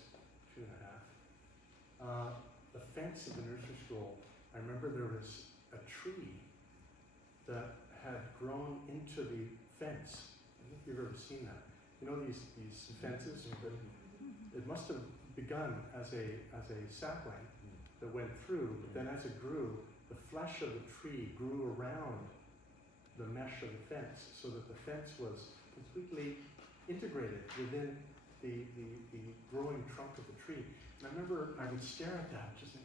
2.5. The fence of the nursery school, I remember there was a tree that had grown into the fence. I don't know if you've ever seen that. You know these fences? It must have begun as a sapling that went through, but then as it grew, the flesh of the tree grew around the mesh of the fence, so that the fence was completely integrated within the growing trunk of the tree. And I remember I would stare at that, just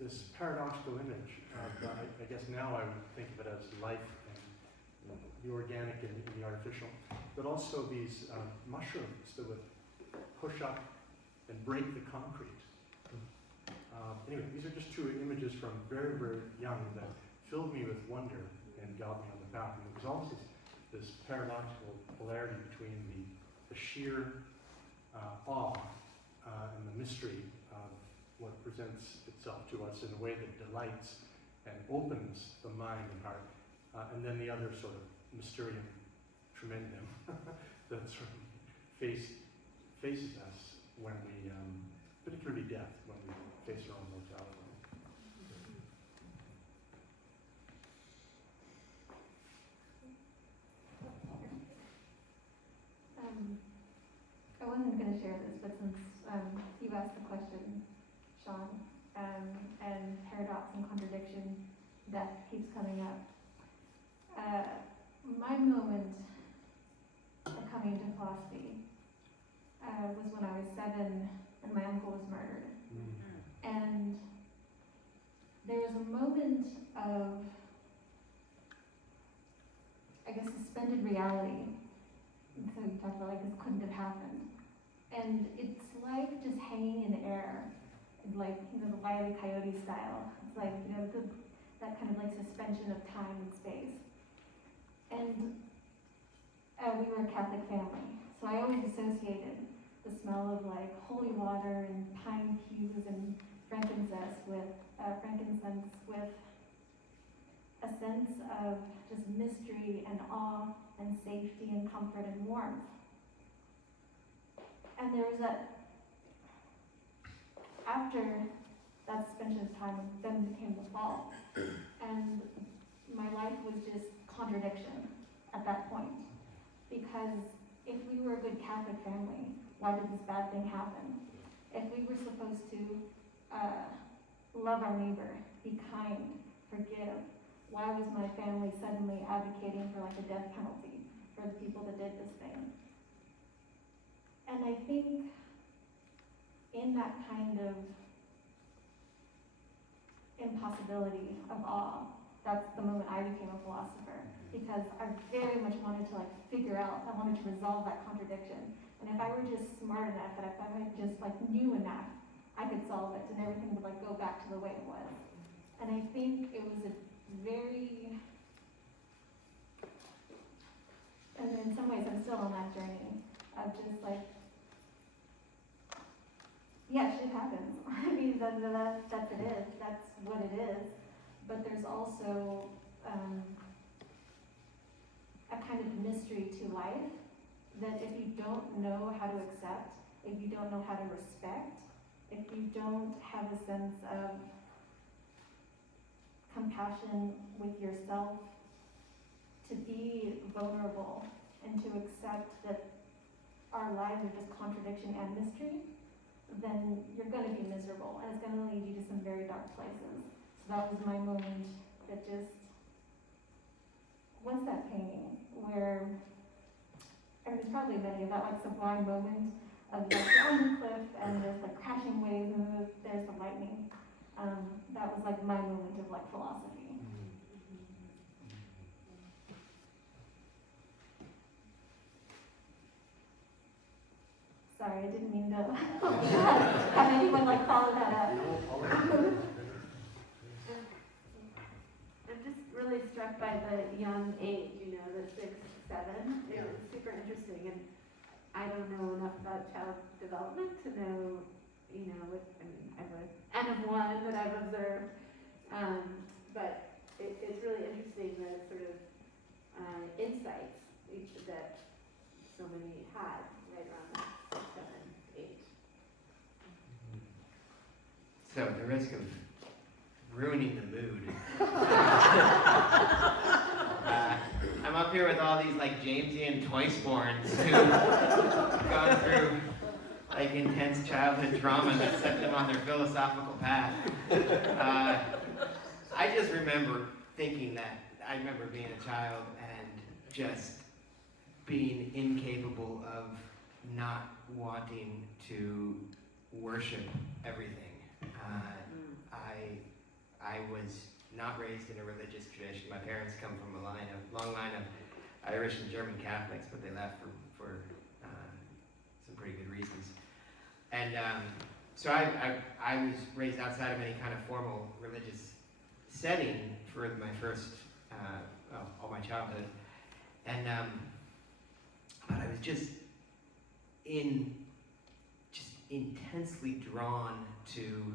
this paradoxical image of, I guess now I would think of it as life and the organic and the artificial, but also these mushrooms that would push up and break the concrete. Anyway, these are just two images from very, very young that filled me with wonder and got me on the path. And there was always this paradoxical polarity between the sheer awe and the mystery of what presents itself to us in a way that delights and opens the mind and heart, and then the other sort of mysterium tremendum that sort of faces us when we, particularly death, when we face our own mortality. I wasn't going to share this, but since you asked the question, Sean, and paradox and contradiction, that keeps coming up. My moment of coming to philosophy was when I was 7 and my uncle was murdered. And there was a moment of, I guess, suspended reality. And so you talked about like this couldn't have happened. And it's like just hanging in air, like, the Wile E. Coyote style. It's like, that kind of like suspension of time and space. And we were a Catholic family, so I always associated the smell of like holy water and pine pews and frankincense with a sense of just mystery and awe and safety and comfort and warmth. And there was after that suspension of time, then became the fall. And my life was just contradiction at that point. Because if we were a good Catholic family, why did this bad thing happen? If we were supposed to love our neighbor, be kind, forgive, why was my family suddenly advocating for like a death penalty for the people that did this thing? And I think in that kind of impossibility of awe, that's the moment I became a philosopher, because I very much wanted to like figure out, I wanted to resolve that contradiction. And if I were just smart enough, and if I just like knew enough, I could solve it and everything would like go back to the way it was. And I think it was a very, and in some ways I'm still on that journey of just like, yeah, shit happens. I mean, that's it is. That's what it is. But there's also a kind of mystery to life that if you don't know how to accept, if you don't know how to respect, if you don't have a sense of compassion with yourself, to be vulnerable and to accept that our lives are just contradiction and mystery, then you're going to be miserable, and it's going to lead you to some very dark places. So that was my moment that just, what's that painting where, and there's probably many of that, like sublime moment of like you're on the cliff and there's like crashing waves and there's the lightning. That was like my moment of like philosophy. Sorry, I didn't mean to have anyone like follow that up. I'm just really struck by the young age, the 6, 7. It was super interesting, and I don't know enough about child development to know, I have an N of 1 that I've observed, but it's really interesting the sort of insights that so many had right around that 6, 7 age. So, at the risk of ruining the mood, I'm up here with all these like Jamesian Twiceborns who've gone through like intense childhood trauma that set them on their philosophical path. I just remember thinking that. I remember being a child and just being incapable of not wanting to worship everything. I was not raised in a religious tradition. My parents come from a long line of Irish and German Catholics, but they left for some pretty good reasons. And so I was raised outside of any kind of formal religious setting for my first, all my childhood. And but I was just intensely drawn to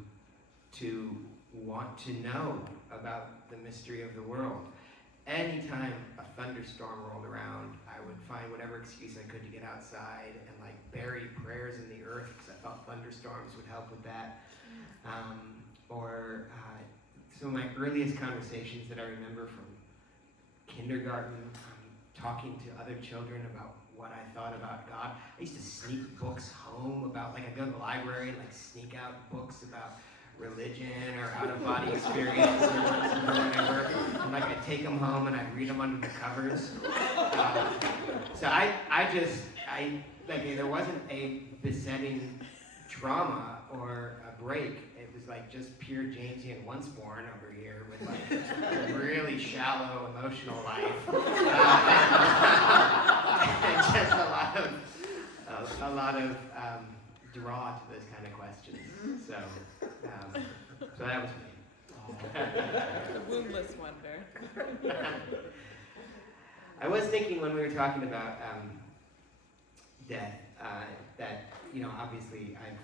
want to know about the mystery of the world. Anytime a thunderstorm rolled around, I would find whatever excuse I could to get outside and like bury prayers in the earth because I thought thunderstorms would help with that. Some of my earliest conversations that I remember from kindergarten, talking to other children about what I thought about God. I used to sneak books home about, like I'd go to the library and like sneak out books about religion or out-of-body experience or whatever. And like I'd take them home and I'd read them under the covers. So there wasn't a besetting trauma or a break. It was like just pure Jamesian once born over here with like a really shallow emotional life. And just a lot of draw to those kind of questions. So that was me. The woundless wonder. I was thinking when we were talking about death that obviously I've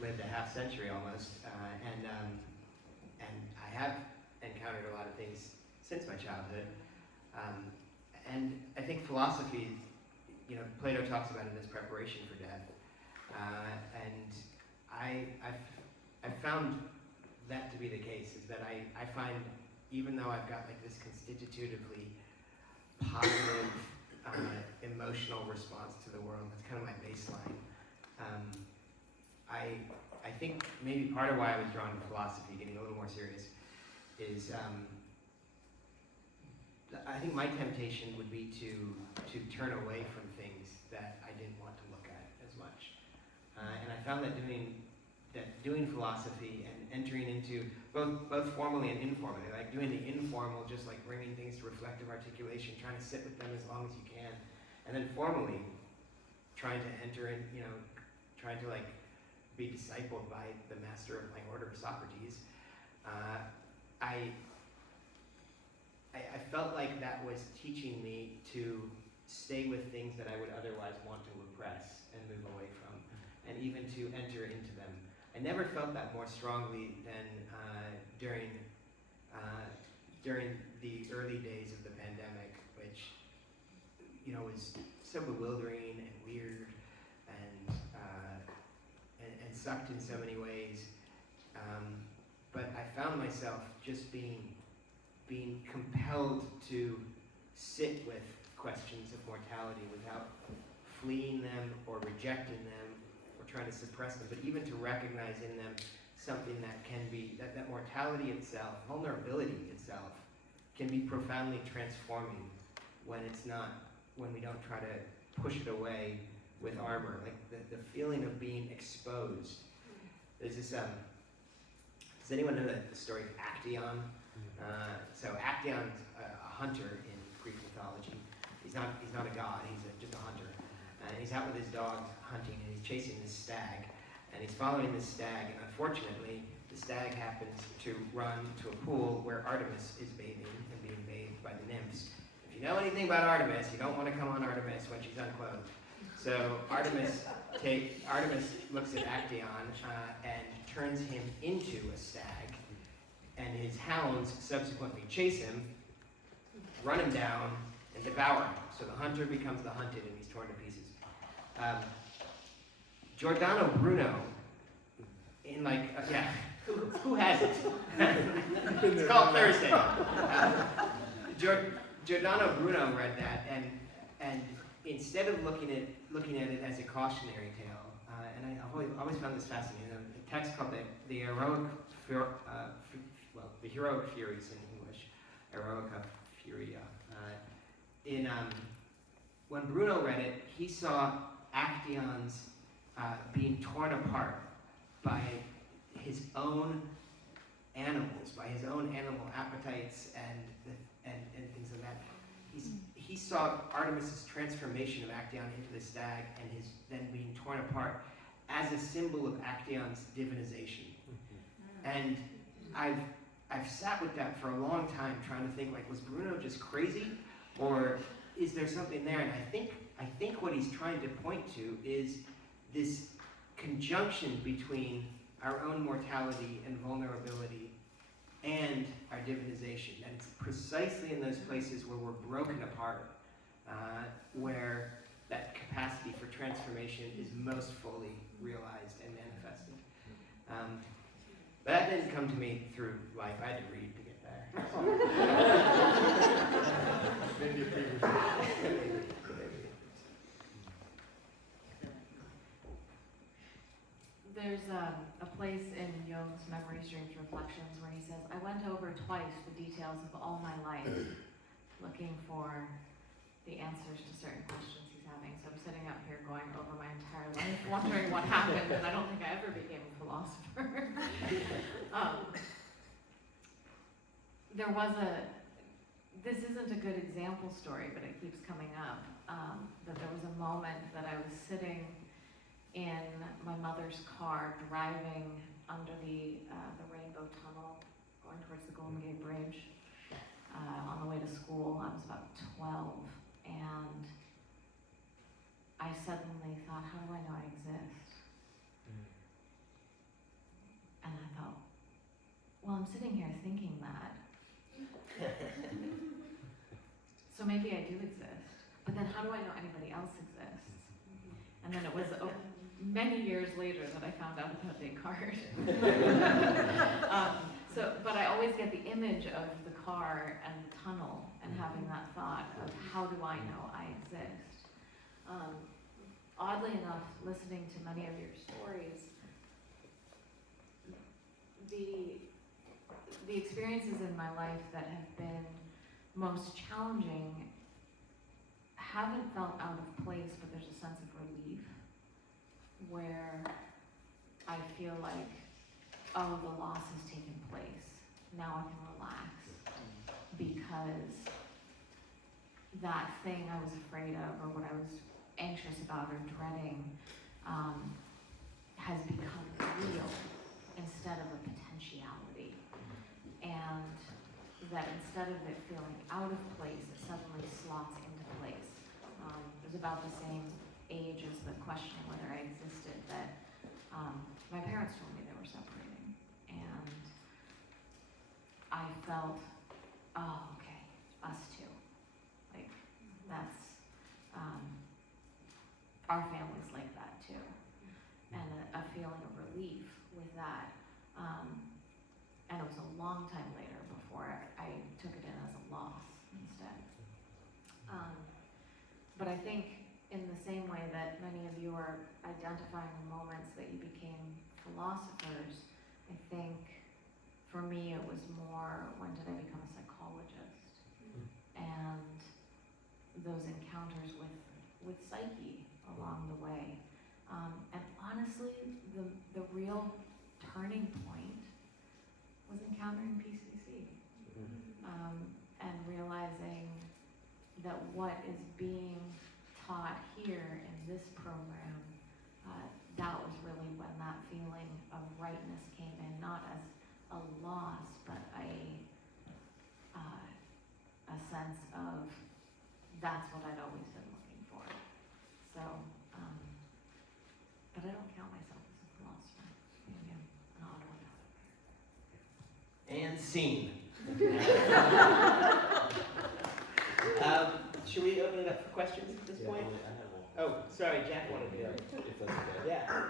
lived a half century almost, and I have encountered a lot of things since my childhood, and I think philosophy, Plato talks about it as preparation for death, and I've found that to be the case, is that I find, even though I've got like this constitutively positive emotional response to the world, that's kind of my baseline, I think maybe part of why I was drawn to philosophy, getting a little more serious, is I think my temptation would be to turn away from things that I didn't want to look at as much. And I found that doing philosophy and entering into both formally and informally, like doing the informal, just like bringing things to reflective articulation, trying to sit with them as long as you can, and then formally trying to enter in, trying to like be discipled by the master of my order, Socrates. I felt like that was teaching me to stay with things that I would otherwise want to repress and move away from, and even to enter into them. I never felt that more strongly than during the early days of the pandemic, which was so bewildering and weird and sucked in so many ways. But I found myself just being compelled to sit with questions of mortality without fleeing them or rejecting them or trying to suppress them, but even to recognize in them something that can be, that mortality itself, vulnerability itself, can be profoundly transforming when we don't try to push it away with armor. Like the feeling of being exposed. There's this, does anyone know the story of Actaeon? So Actaeon's a hunter in Greek mythology. He's not a god, he's just a hunter. And he's out with his dog hunting, and he's chasing this stag. And he's following this stag, and unfortunately, the stag happens to run to a pool where Artemis is bathing and being bathed by the nymphs. If you know anything about Artemis, you don't want to come on Artemis when she's unclothed. So Artemis looks at Actaeon and turns him into a stag, and his hounds subsequently chase him, run him down, and devour him. So the hunter becomes the hunted, and he's torn to pieces. Giordano Bruno, in who has it? It's called Thursday. Giordano Bruno read that, and instead of looking at it as a cautionary tale, and and I've always found this fascinating. A text called the Heroic the Heroic Furies in English, Eroica Furia. When Bruno read it, he saw actions being torn apart by his own animals, by his own animal appetites and things like that. He saw Artemis's transformation of Actaeon into the stag and his then being torn apart as a symbol of Actaeon's divinization. And I've sat with that for a long time, trying to think, like, was Bruno just crazy, or is there something there? And I think what he's trying to point to is this conjunction between our own mortality and vulnerability and our divinization. And it's precisely in those places where we're broken apart, where that capacity for transformation is most fully realized and manifested. But that didn't come to me through life. I had to read to get there. Maybe a previous. There's a place in Jung's Memories, Dreams, Reflections where he says, I went over twice the details of all my life, looking for the answers to certain questions he's having. So I'm sitting up here going over my entire life, wondering what happened, and I don't think I ever became a philosopher. This isn't a good example story, but it keeps coming up, that there was a moment that I was sitting in my mother's car, driving under the Rainbow Tunnel, going towards the Golden Gate Bridge, on the way to school. I was about 12, and I suddenly thought, how do I know I exist? And I thought, well, I'm sitting here thinking that. So maybe I do exist. But then how do I know anybody else exists? And then it was many years later that I found out about Descartes. But I always get the image of the car and the tunnel and having that thought of how do I know I exist? Oddly enough, listening to many of your stories, the experiences in my life that have been most challenging haven't felt out of place, but there's a sense of relief where I feel like, oh, the loss has taken place. Now I can relax because that thing I was afraid of or what I was anxious about or dreading has become real instead of a potentiality. And that instead of it feeling out of place, it suddenly slots into place. It was about the same age as the question of whether I existed that my parents told me they were separating. And I felt, oh, okay, us too. Like, that's, our family's like that too. And a feeling of relief with that. And it was a long time later before I took it in as a loss instead. But I think in the same way that many of you are identifying the moments that you became philosophers, I think for me it was more, when did I become a psychologist? And those encounters with psyche along the way. And honestly, the real turning point was encountering PCC. And realizing that what is being taught here in this program, that was really when that feeling of rightness came in, not as a loss, but a sense of that's what I'd always been looking for. So, but I don't count myself as a philosopher. Maybe I'm an odd one out. And scene. Should we open it up for questions at this point? I had one. Oh, sorry, Jack wanted to go. If that's okay. Yeah.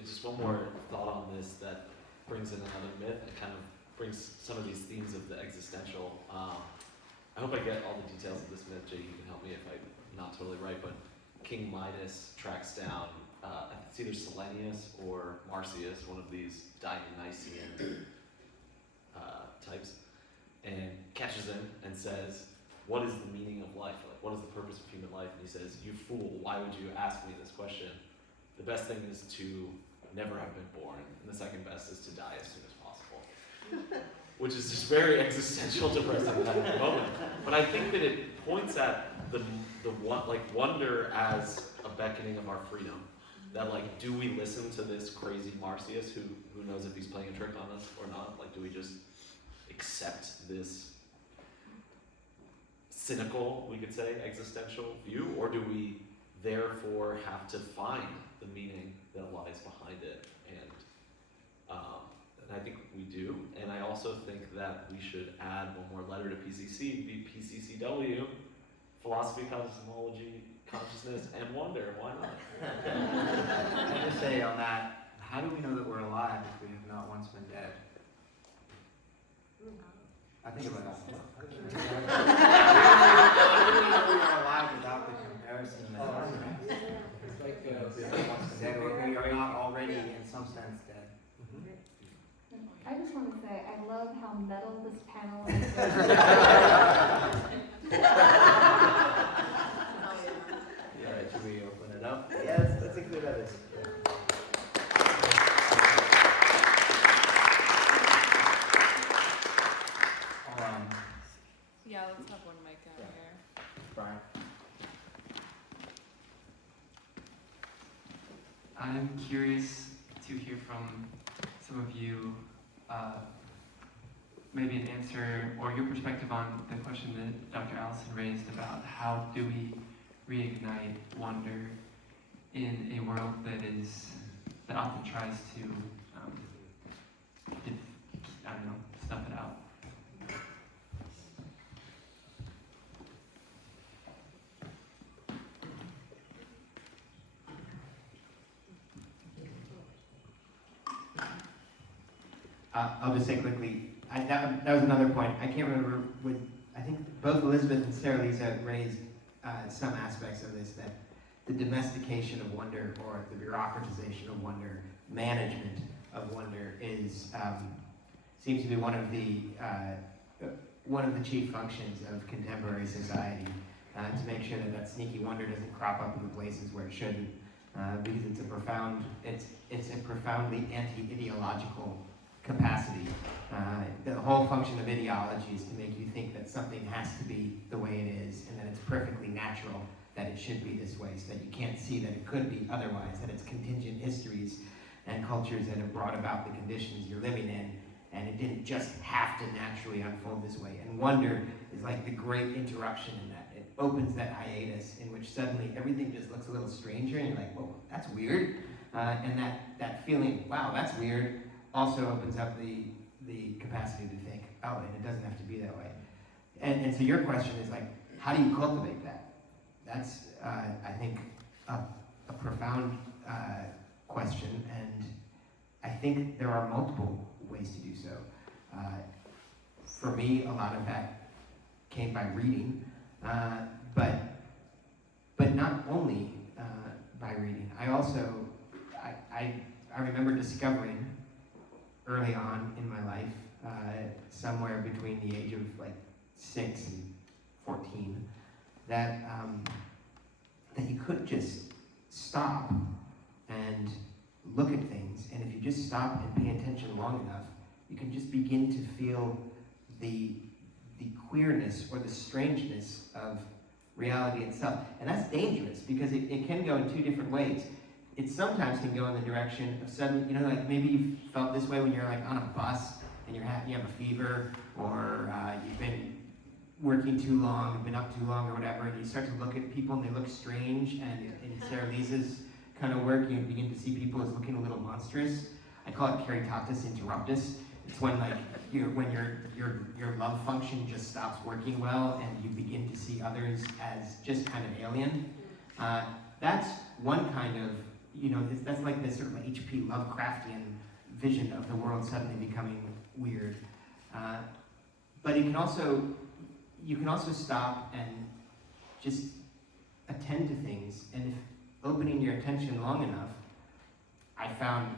Just one more thought on this that brings in another myth and kind of brings some of these themes of the existential. I hope I get all the details of this myth. Jay, you can help me if I'm not totally right, but King Midas tracks down it's either Selenius or Marcius, one of these Dionysian types, and catches him and says, what is the meaning of life? Like, what is the purpose of human life? And he says, you fool, why would you ask me this question? The best thing is to never have been born, and the second best is to die as soon as possible. Which is just very existential, depressing at that moment. But I think that it points at the wonder as a beckoning of our freedom. That like, do we listen to this crazy Marcius who knows if he's playing a trick on us or not? Like, do we just accept this cynical, we could say, existential view, or do we therefore have to find the meaning that lies behind it? And I think we do, and I also think that we should add one more letter to PCC, be PCCW, philosophy, cosmology, consciousness, and wonder. Why not? I just say on that, how do we know that we're alive if we have not once been dead? I think about that. How do we know we are alive without the comparison of It's like dead, or we are not already in some sense dead? I just want to say, I love how metal this panel is. Yeah, should we open it up? Yeah, let's include others. Yeah, let's have one mic down here. Brian? I'm curious to hear from some of you, maybe an answer or your perspective on the question that Dr. Allison raised about how do we reignite wonder in a world that often tries to, snuff it out. I'll just say quickly, that was another point. I can't remember I think both Elizabeth and Sarah Lisa raised some aspects of this, that the domestication of wonder or the bureaucratization of wonder, management of wonder seems to be one of the chief functions of contemporary society, to make sure that sneaky wonder doesn't crop up in the places where it shouldn't, because it's a profoundly anti-ideological capacity. The whole function of ideology is to make you think that something has to be the way it is, and that it's perfectly natural that it should be this way, so that you can't see that it could be otherwise, that it's contingent histories and cultures that have brought about the conditions you're living in, and it didn't just have to naturally unfold this way. And wonder is like the great interruption in that. It opens that hiatus in which suddenly everything just looks a little stranger, and you're like, whoa, that's weird. And that feeling, wow, that's weird, also opens up the capacity to think, oh, and it doesn't have to be that way. And so your question is like, how do you cultivate that? That's, I think, a profound question, and I think there are multiple ways to do so. For me, a lot of that came by reading, but not only by reading. I also, I remember discovering early on in my life, somewhere between the age of like 6 and 14, that you could just stop and look at things, and if you just stop and pay attention long enough, you can just begin to feel the queerness or the strangeness of reality itself. And that's dangerous, because it can go in two different ways. It sometimes can go in the direction of sudden, like maybe you felt this way when you're like on a bus and you have a fever, or you've been working too long, been up too long or whatever, and you start to look at people and they look strange, and in Sarah Lisa's kind of work, you begin to see people as looking a little monstrous. I call it caritatis interruptus. It's when like when your love function just stops working well, and you begin to see others as just kind of alien. That's one kind of, that's like this sort of like H.P. Lovecraftian vision of the world suddenly becoming weird. But you can also stop and just attend to things, and if opening your attention long enough, I found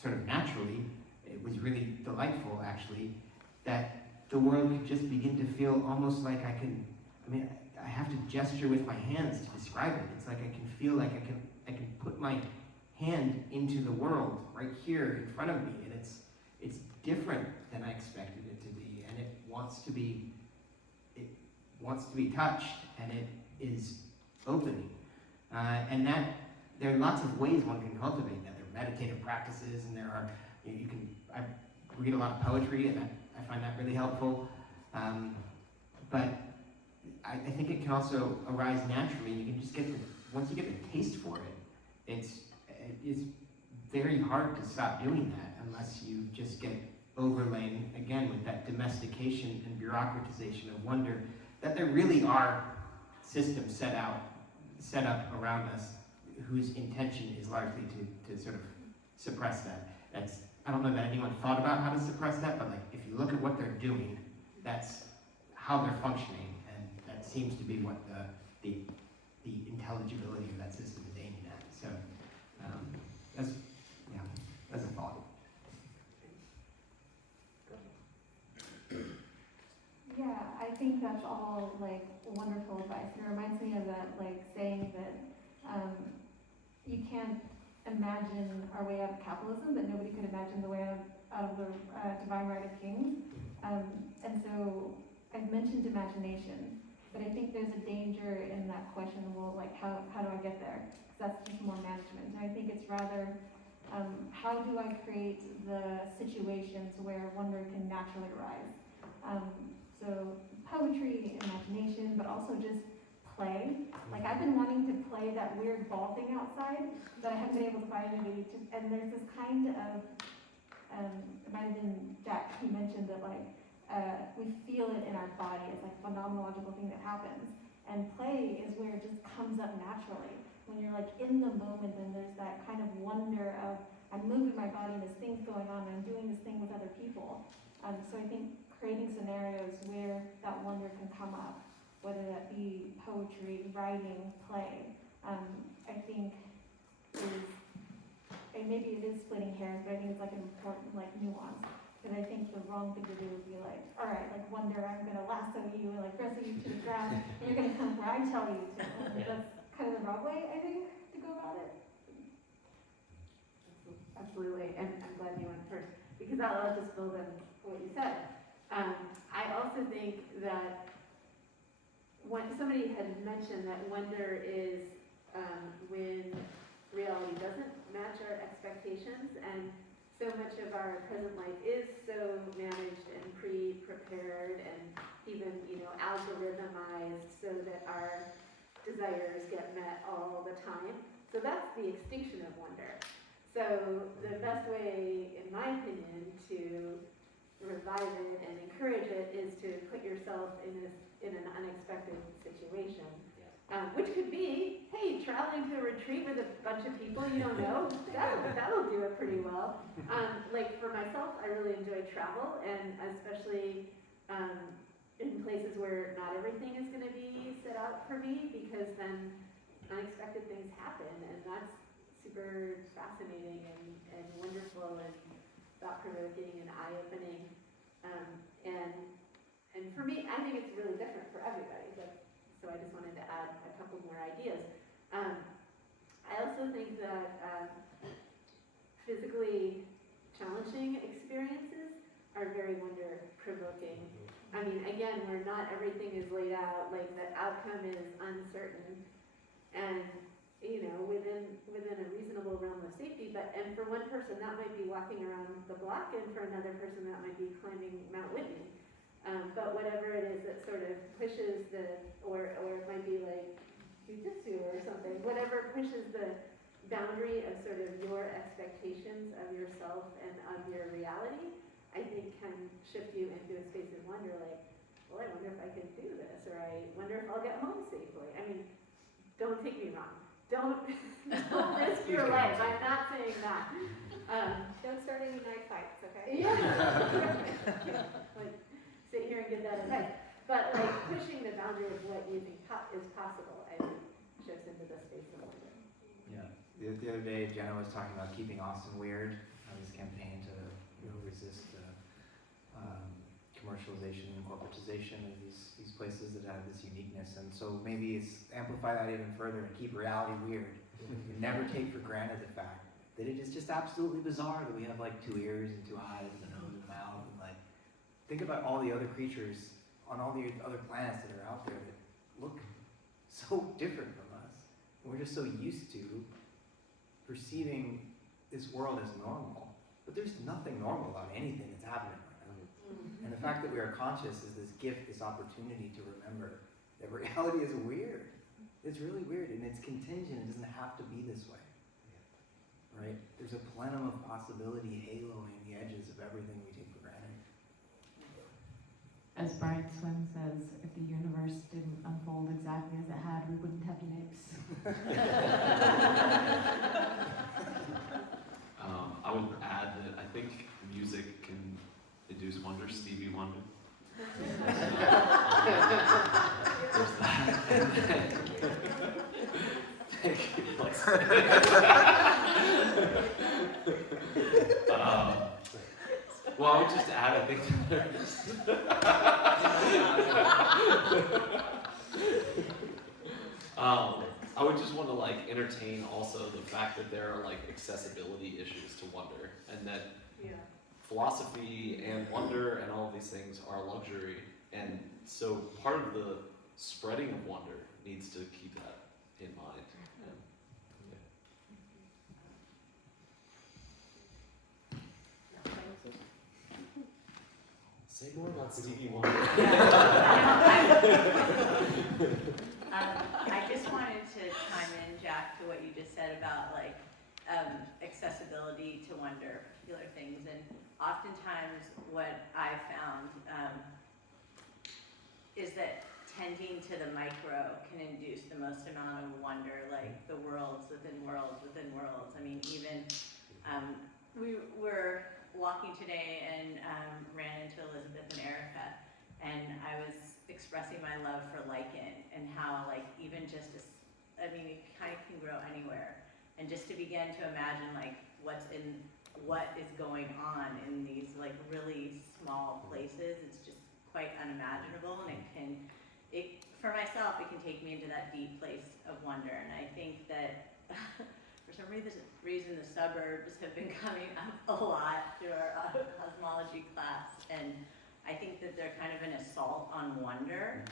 sort of naturally, it was really delightful actually, that the world could just begin to feel almost like I have to gesture with my hands to describe it. It's like I can feel like I can put my hand into the world right here in front of me, and it's different than I expected it to be, and it wants to be touched, and it is opening. And that there are lots of ways one can cultivate that. There are meditative practices, and I read a lot of poetry, and I find that really helpful. But I think it can also arise naturally. You can just once you get the taste for it, it's very hard to stop doing that unless you just get overlain again with that domestication and bureaucratization of wonder, that there really are systems set up around us whose intention is largely to sort of suppress that. I don't know that anyone thought about how to suppress that, but like if you look at what they're doing, that's how they're functioning, and that seems to be what the intelligibility of that system is aiming at. So that's a thought. Yeah, I think that's all like wonderful advice. It reminds me of that like saying that you can't imagine our way out of capitalism, but nobody could imagine the way out of the divine right of kings. And so I've mentioned imagination, but I think there's a danger in that question. Well, like how do I get there? Because that's just more management. And I think it's rather how do I create the situations where wonder can naturally arise? So poetry, imagination, but also just play. Like I've been wanting to play that weird ball thing outside, but I haven't been able to find anybody to, and there's this kind of, it might have been Jack, he mentioned that like, we feel it in our body. It's like a phenomenological thing that happens. And play is where it just comes up naturally. When you're like in the moment and there's that kind of wonder of, I'm moving my body and this thing's going on and I'm doing this thing with other people. So I think creating scenarios where that wonder can come up, whether that be poetry, writing, play, I think is, and maybe it is splitting hairs, but I think it's like an important like nuance. Because I think the wrong thing to do would be like, all right, like wonder, I'm gonna lasso you and like wrestle you to the ground, and you're gonna come where I tell you to. That's kind of the wrong way, I think, to go about it. Absolutely, and I'm glad you went first, because I'll just build on what you said. I also think that when somebody had mentioned that wonder is when reality doesn't match our expectations, and so much of our present life is so managed and pre-prepared and even, algorithmized so that our desires get met all the time. So that's the extinction of wonder. So the best way, in my opinion, to revive it and encourage it is to put yourself in an unexpected situation. Which could be, hey, traveling to a retreat with a bunch of people you don't know, that'll do it pretty well. Like for myself, I really enjoy travel, and especially in places where not everything is going to be set out for me, because then unexpected things happen, and that's super fascinating and wonderful and thought-provoking and eye-opening. And for me, I think it's really different for everybody, so I just wanted to add a couple more ideas. I also think that physically challenging experiences are very wonder-provoking. I mean, again, where not everything is laid out, like the outcome is uncertain, and within a reasonable realm of safety. And for one person, that might be walking around the block, and for another person, that might be climbing Mount Whitney. But whatever it is that sort of pushes or it might be like jujitsu or something, whatever pushes the boundary of sort of your expectations of yourself and of your reality, I think can shift you into a space of wonder, like, well, I wonder if I can do this, or I wonder if I'll get home safely. I mean, don't take me wrong. Don't risk your life. I'm not saying that. Don't start any night fights, okay? Yeah. Like, sit here and give that advice. But like pushing the boundary of what you think is possible, I think, shifts into the space of wonder. Yeah, the other day, Jenna was talking about keeping Austin weird, this campaign to resist the commercialization and corporatization of these places that have this uniqueness. And so maybe it's amplify that even further and keep reality weird. And never take for granted the fact that it is just absolutely bizarre that we have like 2 ears and 2 eyes and a nose and a mouth. And like, think about all the other creatures on all the other planets that are out there that look so different from us. And we're just so used to perceiving this world as normal. But there's nothing normal about anything that's happening right now. And the fact that we are conscious is this gift, this opportunity to remember that reality is weird. It's really weird, and it's contingent. It doesn't have to be this way. Right? There's a plenum of possibility haloing the edges of everything we take for granted. As Brian Swim says, if the universe didn't unfold exactly as it had, we wouldn't have lips. I would add that I think music can induce wonder. Stevie Wonder. There's that. Thank you. Well, I would just add, I think I would just want to like entertain also the fact that there are like accessibility issues to wonder, and that philosophy and wonder and all of these things are a luxury, and so part of the spreading of wonder needs to keep that in mind. Say more about Stevie Wonder. I just wanted to chime in, Jack, to what you just said about like accessibility to wonder, particular things, and oftentimes what I found is that tending to the micro can induce the most amount of wonder, like the worlds within worlds within worlds. I mean, even we were walking today and ran into Elizabeth and Erica, and I was expressing my love for lichen and how like even just this, I mean, it kind of can grow anywhere, and just to begin to imagine like what is going on in these like really small places, it's just quite unimaginable, and for myself, it can take me into that deep place of wonder. And I think that for some reason the suburbs have been coming up a lot through our cosmology class, and I think that they're kind of an assault on wonder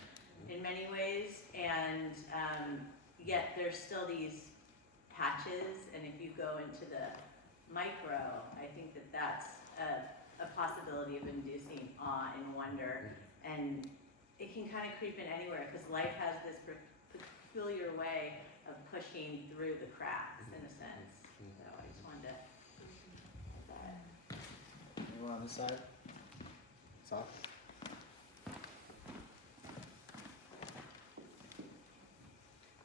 in many ways, and yet there's still these patches, and if you go into the micro, I think that that's a possibility of inducing awe and wonder, and it can kind of creep in anywhere, because life has this peculiar way of pushing through the cracks, in a sense. So I just wanted to add that. Anyone on this side? Stop.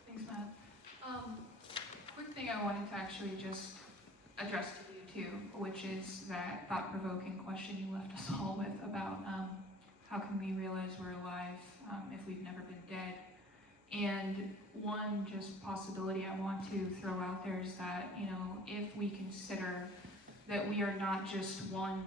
Thanks, Matt. Quick thing I wanted to actually just address to you too, which is that thought-provoking question you left us all with about how can we realize we're alive if we've never been dead. And one just possibility I want to throw out there is that, you know, if we consider that we are not just one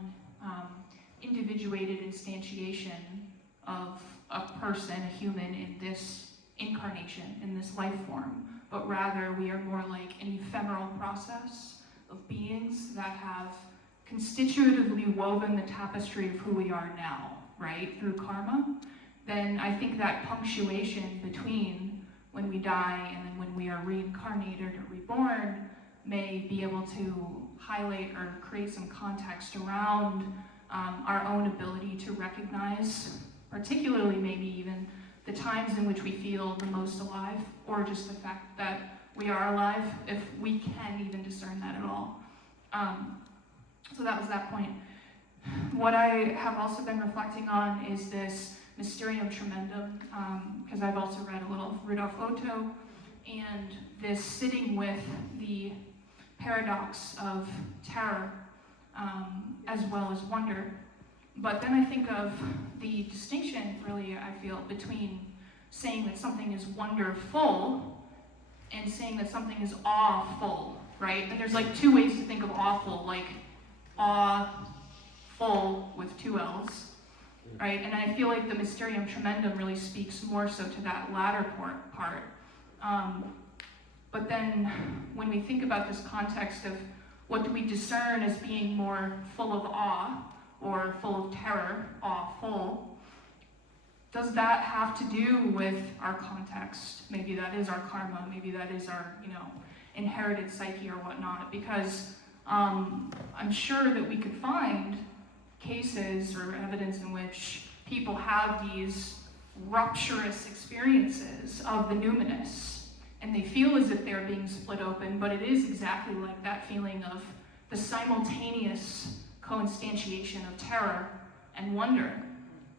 individuated instantiation of a person, a human, in this incarnation, in this life form, but rather we are more like an ephemeral process of beings that have constitutively woven the tapestry of who we are now, right, through karma, then I think that punctuation between when we die and then when we are reincarnated or reborn may be able to highlight or create some context around our own ability to recognize, particularly maybe even the times in which we feel the most alive, or just the fact that we are alive, if we can even discern that at all. So that was that point. What I have also been reflecting on is this Mysterium Tremendum, because I've also read a little of Rudolf Otto, and this sitting with the paradox of terror as well as wonder. But then I think of the distinction, really, I feel, between saying that something is wonderful and saying that something is awful. right? And there's like two ways to think of awful, like awful with two L's, right? And I feel like the Mysterium Tremendum really speaks more so to that latter part. But then when we think about this context of what do we discern as being more full of awe or full of terror, awful, does that have to do with our context? Maybe that is our karma, maybe that is our, inherited psyche or whatnot, because I'm sure that we could find cases or evidence in which people have these rupturous experiences of the numinous, and they feel as if they're being split open, but it is exactly like that feeling of the simultaneous co-instantiation of terror and wonder,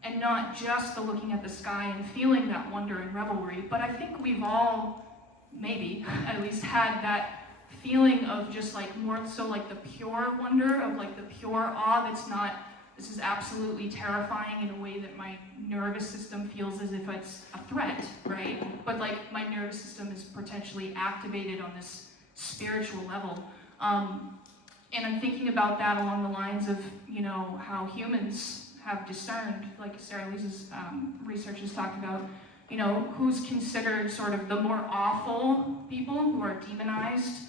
and not just the looking at the sky and feeling that wonder and revelry, but I think we've all, maybe, at least had that feeling of just like more so like the pure wonder, of like the pure awe that's not, this is absolutely terrifying in a way that my nervous system feels as if it's a threat, right? But like my nervous system is potentially activated on this spiritual level. And I'm thinking about that along the lines of, how humans have discerned, like Sarah Lee's research has talked about, who's considered sort of the more awful people who are demonized,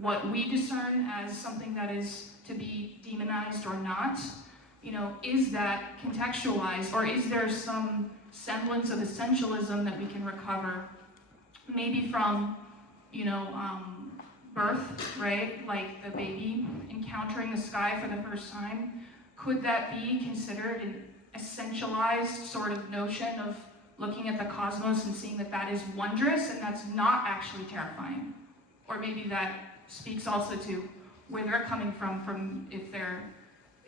what we discern as something that is to be demonized or not, is that contextualized, or is there some semblance of essentialism that we can recover, maybe from, birth, right? Like the baby encountering the sky for the first time. Could that be considered an essentialized sort of notion of looking at the cosmos and seeing that that is wondrous and that's not actually terrifying? Or maybe that speaks also to where they're coming from if they're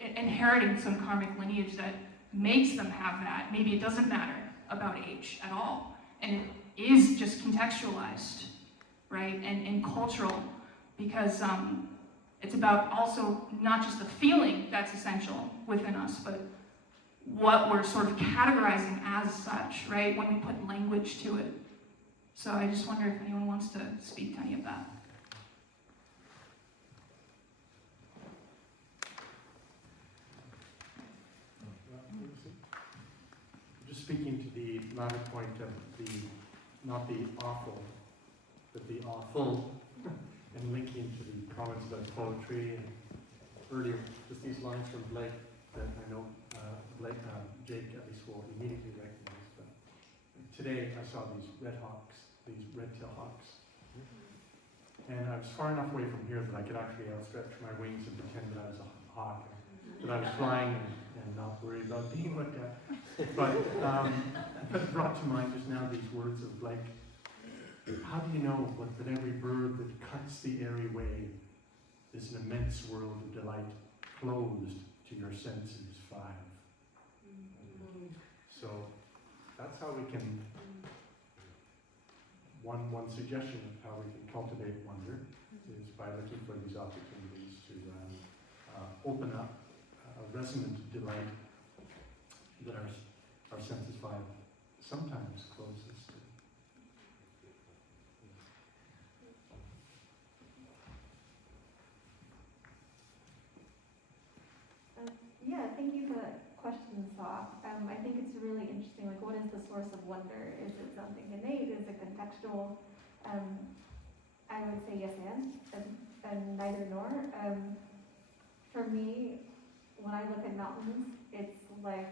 inheriting some karmic lineage that makes them have that. Maybe it doesn't matter about age at all, and it is just contextualized, right, and cultural, because it's about also not just the feeling that's essential within us, but what we're sort of categorizing as such, right, when we put language to it. So I just wonder if anyone wants to speak to any of that. Just speaking to the latter point of not the awful, but the awful, and linking to the comments about poetry and earlier, just these lines from Blake that I know Jake at least will immediately recognize. But today I saw these red-tailed hawks, and I was far enough away from here that I could actually outstretch my wings and pretend that I was a hawk, that I was flying and not worried about being looked at. But it brought to mind just now these words of Blake. How do you know that every bird that cuts the airy way is an immense world of delight, closed to your senses five? So that's how we can, one suggestion of how we can cultivate wonder is by looking for these opportunities to open up a resonant delight that our senses five sometimes closes to. Yeah, thank you for that question, Saw. I think it's really interesting, like what is the source of wonder? Is it something innate? Is it contextual? I would say yes and neither nor. For me, when I look at mountains, it's like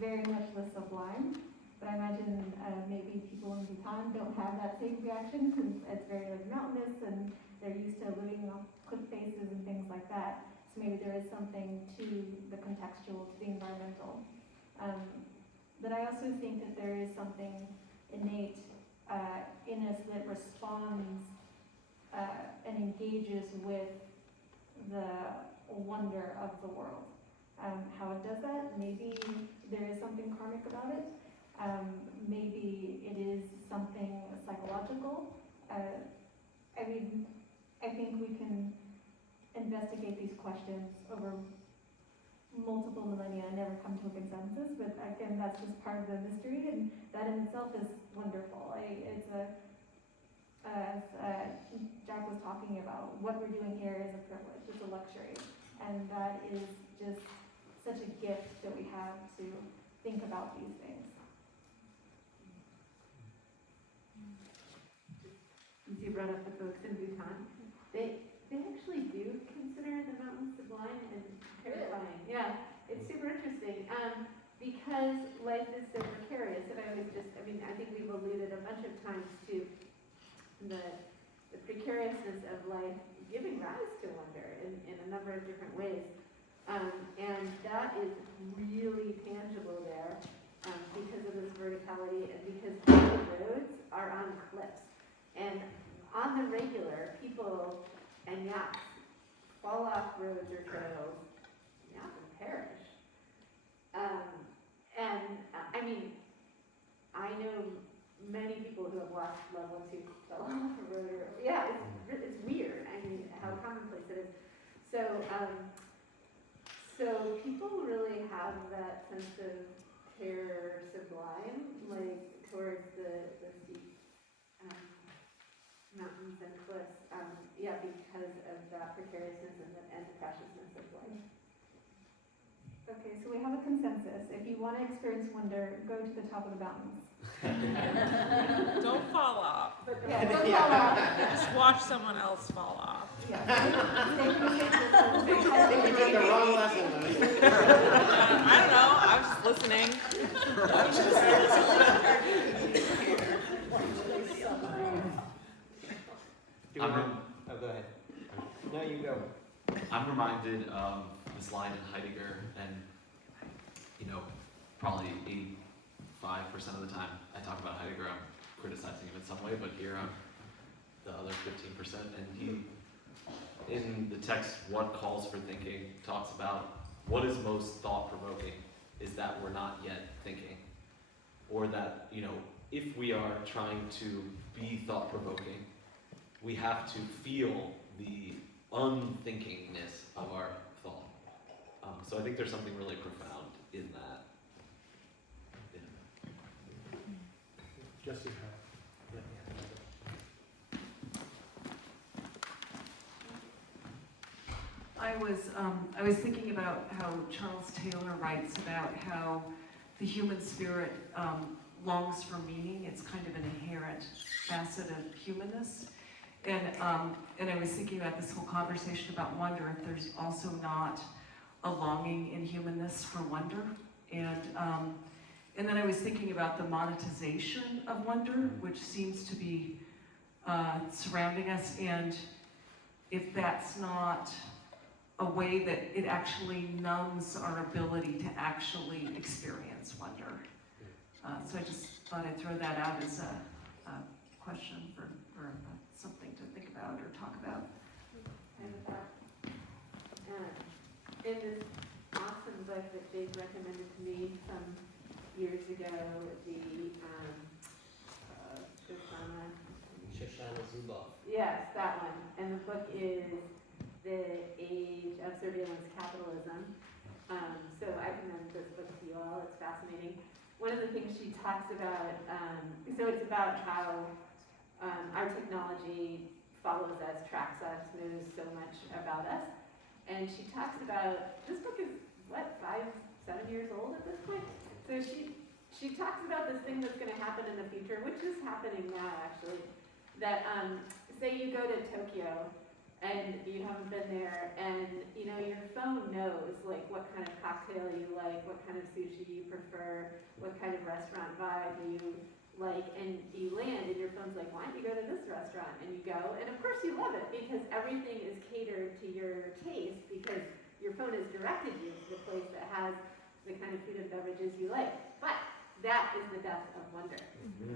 very much the sublime. But I imagine maybe people in Bhutan don't have that same reaction because it's very like mountainous and they're used to living on cliff faces and things like that. So maybe there is something to the contextual, to the environmental. But I also think that there is something innate in us that responds and engages with the wonder of the world. How it does that? Maybe there is something karmic about it. Maybe it is something psychological. I think we can investigate these questions over multiple millennia and never come to a consensus, but again, that's just part of the mystery, and that in itself is wonderful. as Jack was talking about, what we're doing here is a privilege, it's a luxury, and that is just such a gift that we have to think about these things. Since you brought up the folks in Bhutan, they actually do consider the mountains sublime and terrifying. Yeah, it's super interesting. Because life is so precarious, and I think we've alluded a bunch of times to the precariousness of life giving rise to wonder in a number of different ways. And that is really tangible there because of this verticality and because the roads are on cliffs. And on the regular, people and yachts fall off roads or trails and often perish. I know many people who have lost loved ones who fell off a road. It's weird. How commonplace it is. So people really have that sense of terror sublime, like towards the steep mountains and cliffs, because of that precariousness and the preciousness of life. Okay, so we have a consensus. If you want to experience wonder, go to the top of the mountains. Don't fall off. Yeah, don't fall off. Just watch someone else fall off. Yeah. I think you took the wrong lesson, though. I don't know. I was just listening. Go ahead. No, you go. I'm reminded of this line in Heidegger, and probably 85% of the time I talk about Heidegger, I'm criticizing him in some way, but here I'm the other 15%. And he, in the text, What Calls for Thinking, talks about what is most thought-provoking is that we're not yet thinking, or that if we are trying to be thought-provoking, we have to feel the unthinkingness of our thought. So I think there's something really profound in that. Jesse, I was thinking about how Charles Taylor writes about how the human spirit longs for meaning. It's kind of an inherent facet of humanness. And I was thinking about this whole conversation about wonder, if there's also not a longing in humanness for wonder. And then I was thinking about the monetization of wonder, which seems to be surrounding us, and if that's not a way that it actually numbs our ability to actually experience wonder. So I just thought I'd throw that out as a question for something to think about or talk about. In this awesome book that Jake recommended to me some years ago, Shoshana Zuboff. Yes, that one. And the book is The Age of Surveillance Capitalism. So I commend this book to you all. It's fascinating. One of the things she talks about, so it's about how our technology follows us, tracks us, knows so much about us. And she talks about, this book is, 5-7 years old at this point? So she talks about this thing that's going to happen in the future, which is happening now actually, that say you go to Tokyo and you haven't been there, and your phone knows like what kind of cocktail you like, what kind of sushi you prefer, what kind of restaurant vibe you like, and you land and your phone's like, why don't you go to this restaurant? And you go, and of course you love it because everything is catered to your taste because your phone has directed you to the place that has the kind of food and beverages you like. But that is the death of wonder,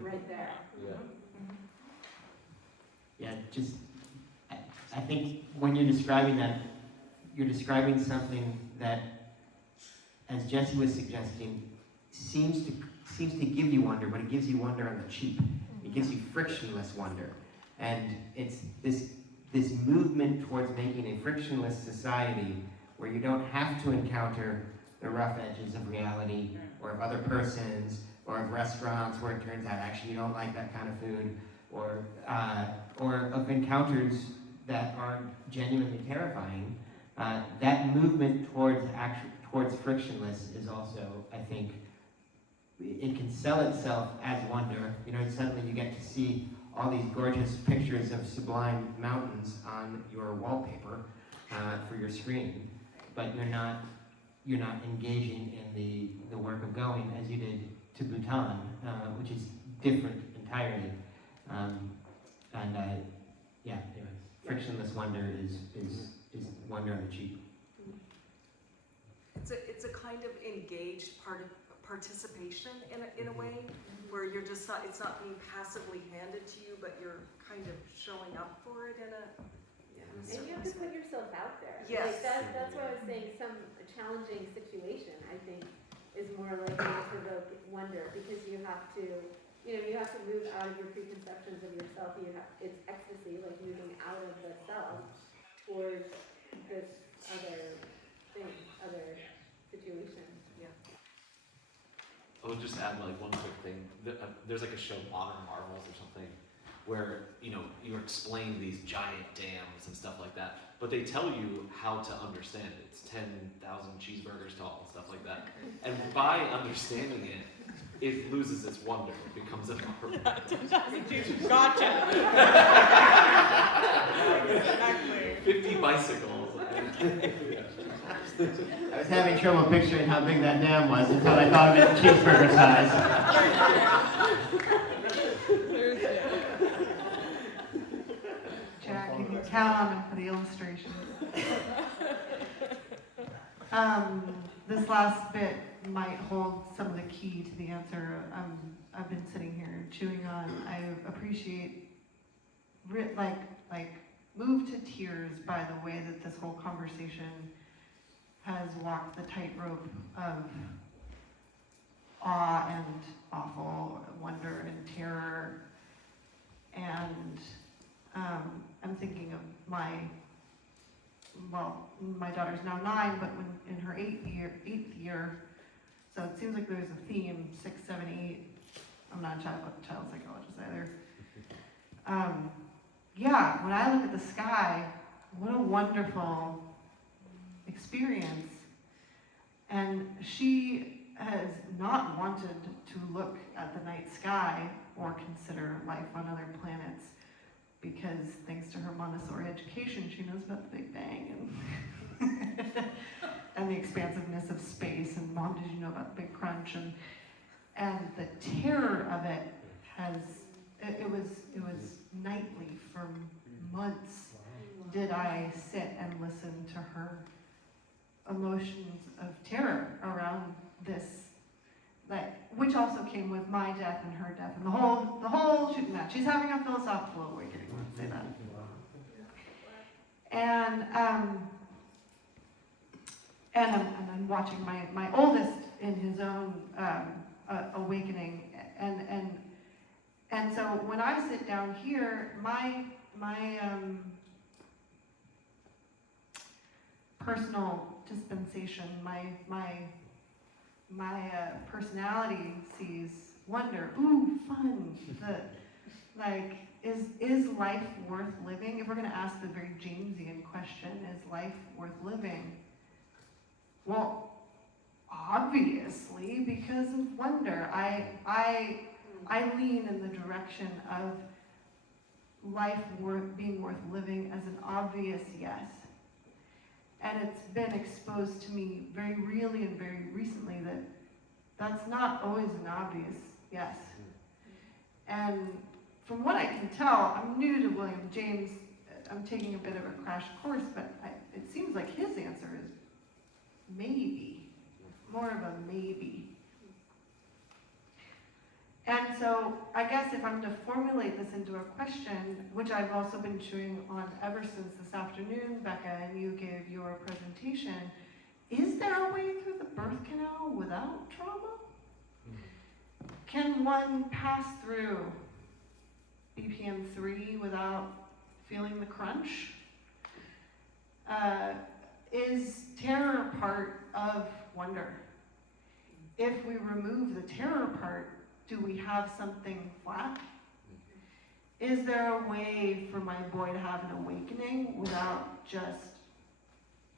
right there. I think when you're describing that, you're describing something that, as Jesse was suggesting, seems to give you wonder, but it gives you wonder on the cheap. It gives you frictionless wonder. And it's this movement towards making a frictionless society where you don't have to encounter the rough edges of reality or of other persons or of restaurants where it turns out actually you don't like that kind of food, or of encounters that are genuinely terrifying, that movement towards frictionless is also, I think, it can sell itself as wonder. You know, suddenly you get to see all these gorgeous pictures of sublime mountains on your wallpaper for your screen, but you're not engaging in the work of going as you did to Bhutan, which is different entirely. Yeah, anyway, frictionless wonder is wonder on the cheap. It's a kind of engaged participation in a way, where you're just not, it's not being passively handed to you, but you're kind of showing up for it in a And you have to put yourself out there. Yes. Like that's why I was saying some challenging situation, I think, is more likely to provoke wonder, because you have to move out of your preconceptions of yourself. It's ecstasy, like moving out of the self towards this other thing, other situation. Yeah. I'll just add like one quick thing. There's like a show, Modern Marvels or something, where you explain these giant dams and stuff like that, but they tell you how to understand it. It's 10,000 cheeseburgers tall and stuff like that. And by understanding it, it loses its wonder. It becomes a Gotcha. Exactly. 50 bicycles. I was having trouble picturing how big that dam was until I thought of it in cheeseburger size. Jack, you can count on him for the illustration. This last bit might hold some of the key to the answer I've been sitting here chewing on. I appreciate, moved to tears by the way that this whole conversation has walked the tightrope of awe and awful, wonder and terror. And I'm thinking of my daughter's now 9, but when in her 8th year, so it seems like there's a theme, 6, 7, 8. I'm not a child psychologist either. When I look at the sky, what a wonderful experience. And she has not wanted to look at the night sky or consider life on other planets, because thanks to her Montessori education, she knows about the Big Bang and the expansiveness of space. And Mom, did you know about the Big Crunch? And the terror of it it was nightly for months. Did I sit and listen to her emotions of terror around this, which also came with my death and her death and the whole shooting match. She's having a philosophical awakening, let's say that. And I'm watching my oldest in his own awakening, and so when I sit down here, my personal dispensation, my personality sees wonder. Ooh, fun. Is life worth living? If we're going to ask the very Jamesian question, is life worth living? Well, obviously, because of wonder. I lean in the direction of life being worth living as an obvious yes. And it's been exposed to me very really and very recently that that's not always an obvious yes. And from what I can tell, I'm new to William James. I'm taking a bit of a crash course, but it seems like his answer is maybe, more of a maybe. And so I guess if I'm to formulate this into a question, which I've also been chewing on ever since this afternoon, Becca, and you gave your presentation, is there a way through the birth canal without trauma? Can one pass through BPM 3 without feeling the crunch? Is terror part of wonder? If we remove the terror part, do we have something flat? is there a way for my boy to have an awakening without just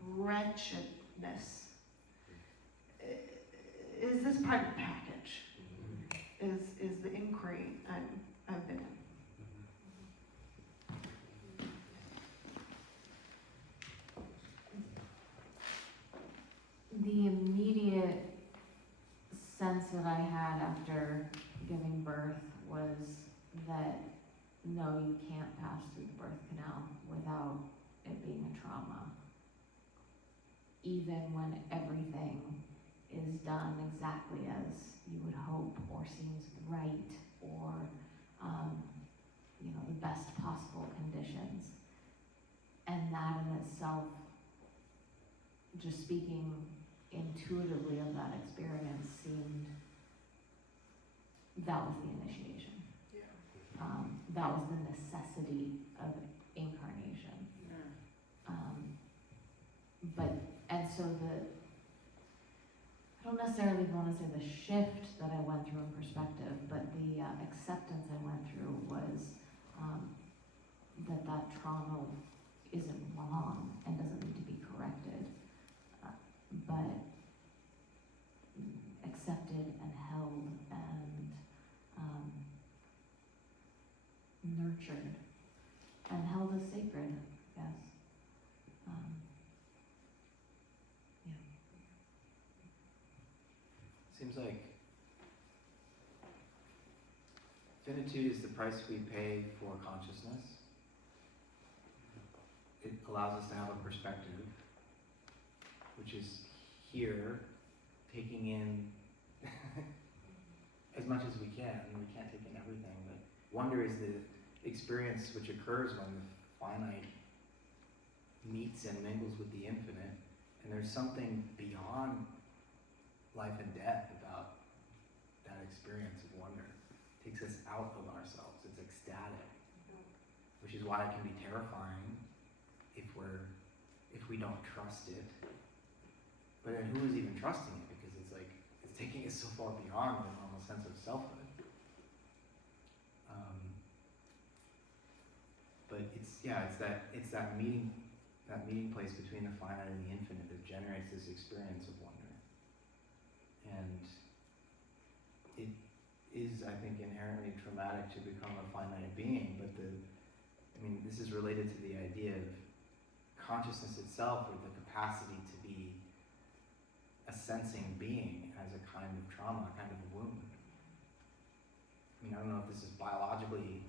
wretchedness? Is this part of the package? Is the inquiry I've been in. The immediate sense that I had after giving birth was that no, you can't pass through the birth canal without it being a trauma. Even when everything is done exactly as you would hope or seems right or, the best possible conditions. And that in itself, just speaking intuitively of that experience, seemed that was the initiation. That was the necessity of incarnation. So I don't necessarily want to say the shift that I went through in perspective, but the acceptance I went through was that trauma isn't wrong and doesn't need to be corrected, but accepted and held and nurtured and held as sacred, yes. Seems like finitude is the price we pay for consciousness. It allows us to have a perspective, which is here, taking in as much as we can. We can't take in everything, but wonder is the experience which occurs when the finite meets and mingles with the infinite, and there's something beyond life and death about that experience of wonder. It takes us out of ourselves. It's ecstatic, which is why it can be terrifying if we don't trust it. But then who is even trusting it? Because it's like it's taking us so far beyond the normal sense of selfhood. But it's that meeting place between the finite and the infinite that generates this experience of wonder. And it is, I think, inherently traumatic to become a finite being, but this is related to the idea of consciousness itself, or the capacity to be a sensing being, as a kind of trauma, a kind of wound. I don't know if this is biologically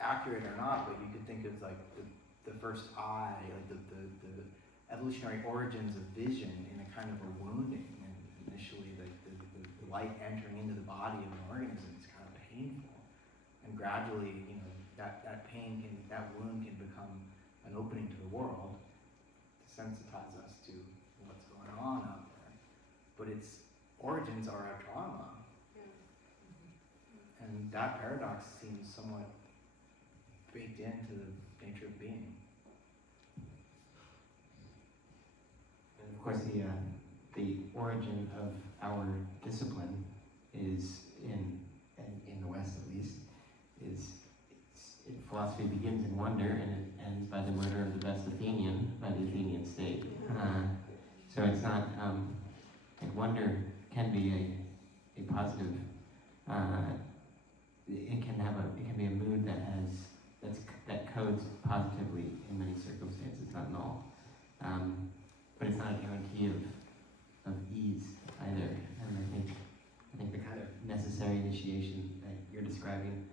accurate or not, but you could think of like the first eye, like the evolutionary origins of vision in a kind of a wounding. And initially, like the light entering into the body of an organism is kind of painful, and gradually, that wound can become an opening to the world to sensitize us to what's going on out there. But its origins are a trauma, and that paradox seems somewhat baked into the nature of being. And of course, the origin of our discipline is in the West, at least, philosophy begins in wonder and it ends by the murder of the best Athenian by the Athenian state. So it's not like wonder can be a positive. It can be a mood that codes positively in many circumstances, not in all. But it's not a guarantee of ease either. And I think the kind of necessary initiation that you're describing,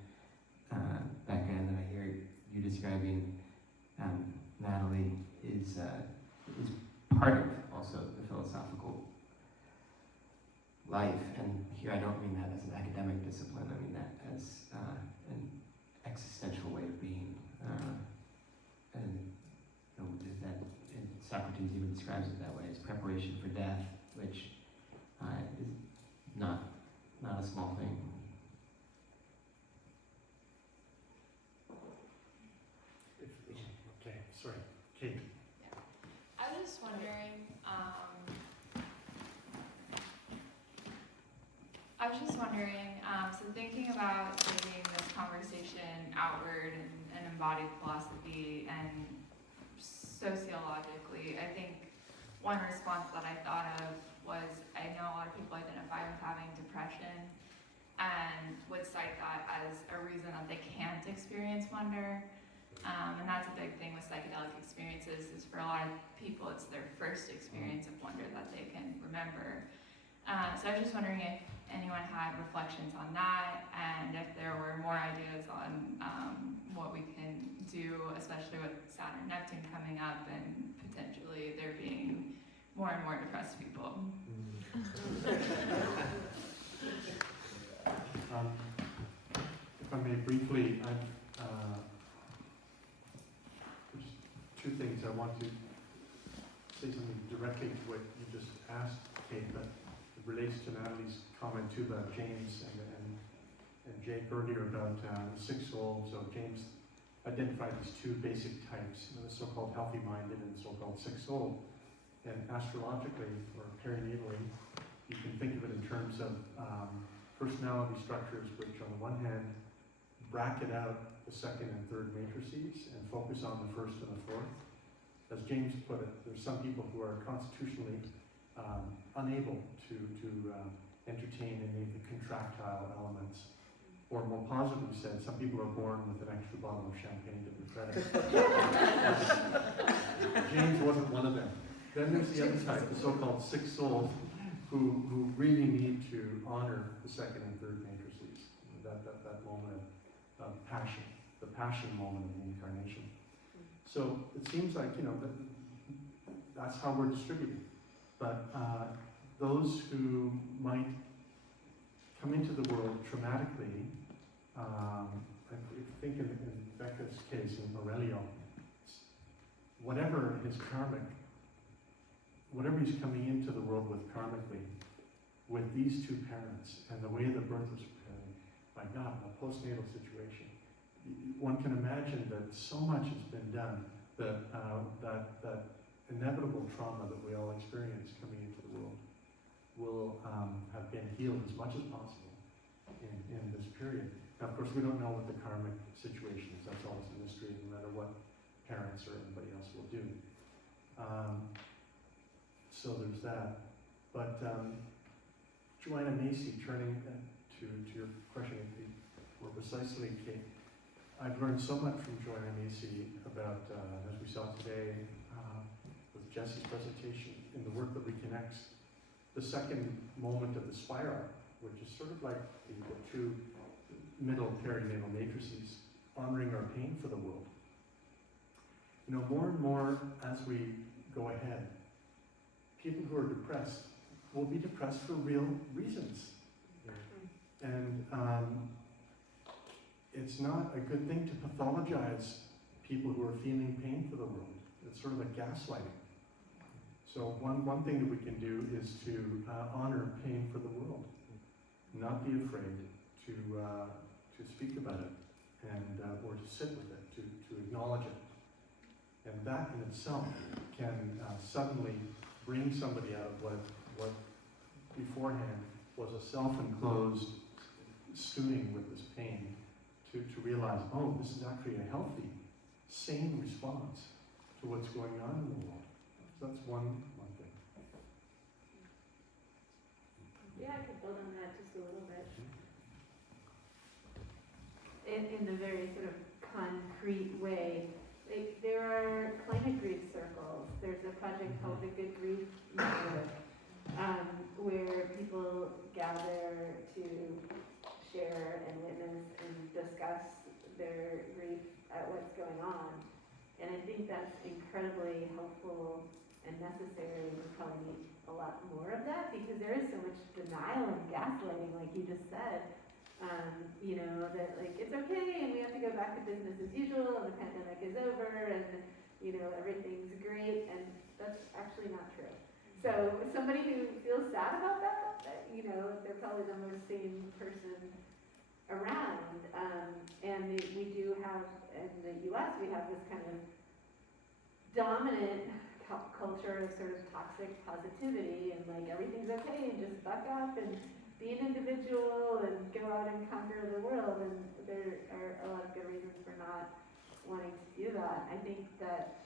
Becca, and that I hear you describing, Natalie, is part of also the philosophical life. And here I don't mean that as an academic discipline. I mean that as an existential way of being. And Socrates even describes it that way, as preparation for death, which is not a small thing. Okay, sorry, Kate. I was just wondering, I I was just wondering, so thinking about taking this conversation outward and embodied philosophy and sociologically, I think one response that I thought of was I know a lot of people identify with having depression and would cite that as a reason that they can't experience wonder. And that's a big thing with psychedelic experiences is for a lot of people it's their first experience of wonder that they can remember. So I was just wondering if anyone had reflections on that and if there were more ideas on what we can do, especially with Saturn and Neptune coming up and potentially there being more and more depressed people. If I may briefly, just two things. I want to say something directly to what you just asked, Kate, but it relates to Natalie's comment too about James and Jake earlier about the six souls. So James identified these two basic types, the so-called healthy-minded and the so-called sick-souled. And astrologically, or perinatally, you can think of it in terms of personality structures which on the one hand bracket out the second and third matrices and focus on the first and the fourth. As James put it, there's some people who are constitutionally unable to entertain any of the contractile elements. Or more positively said, some people are born with an extra bottle of champagne to their credit. James wasn't one of them. Then there's the other type, the so-called six souls, who really need to honor the second and third matrices, that moment of passion, the passion moment of the incarnation. So it seems like, that's how we're distributed. But those who might come into the world traumatically, I think in Becca's case, in Aurelio, whatever his karmic, whatever he's coming into the world with karmically, with these two parents and the way the birth was prepared, my God, in a postnatal situation, one can imagine that so much has been done that that inevitable trauma that we all experience coming into the world will have been healed as much as possible in this period. Now, of course, we don't know what the karmic situation is. That's always a mystery, no matter what parents or anybody else will do. So there's that. But Joanna Macy, turning to your question more precisely, Kate, I've learned so much from Joanna Macy about, as we saw today with Jesse's presentation, in the work that reconnects the second moment of the spiral, which is sort of like the two middle perinatal matrices, honoring our pain for the world. More and more as we go ahead, people who are depressed will be depressed for real reasons. And it's not a good thing to pathologize people who are feeling pain for the world. It's sort of a gaslighting. So one thing that we can do is to honor pain for the world, not be afraid to speak about it, and or to sit with it, to acknowledge it. And that in itself can suddenly bring somebody out of what beforehand was a self-enclosed stewing with this pain, to realize, oh, this is actually a healthy, sane response to what's going on in the world. So that's one thing. Yeah, I could build on that just a little bit. In a very sort of concrete way, there are climate grief circles. There's a project called the Good Grief Network, where people gather to share and witness and discuss their grief at what's going on. And I think that's incredibly helpful and necessary. We probably need a lot more of that because there is so much denial and gaslighting, like you just said. That like it's okay and we have to go back to business as usual and the pandemic is over and everything's great, and that's actually not true. So somebody who feels sad about that, they're probably the most sane person around. And we do have, in the US, we have this kind of dominant culture of sort of toxic positivity and like everything's okay and just buck up and be an individual and go out and conquer the world, and there are a lot of good reasons for not wanting to do that. I think that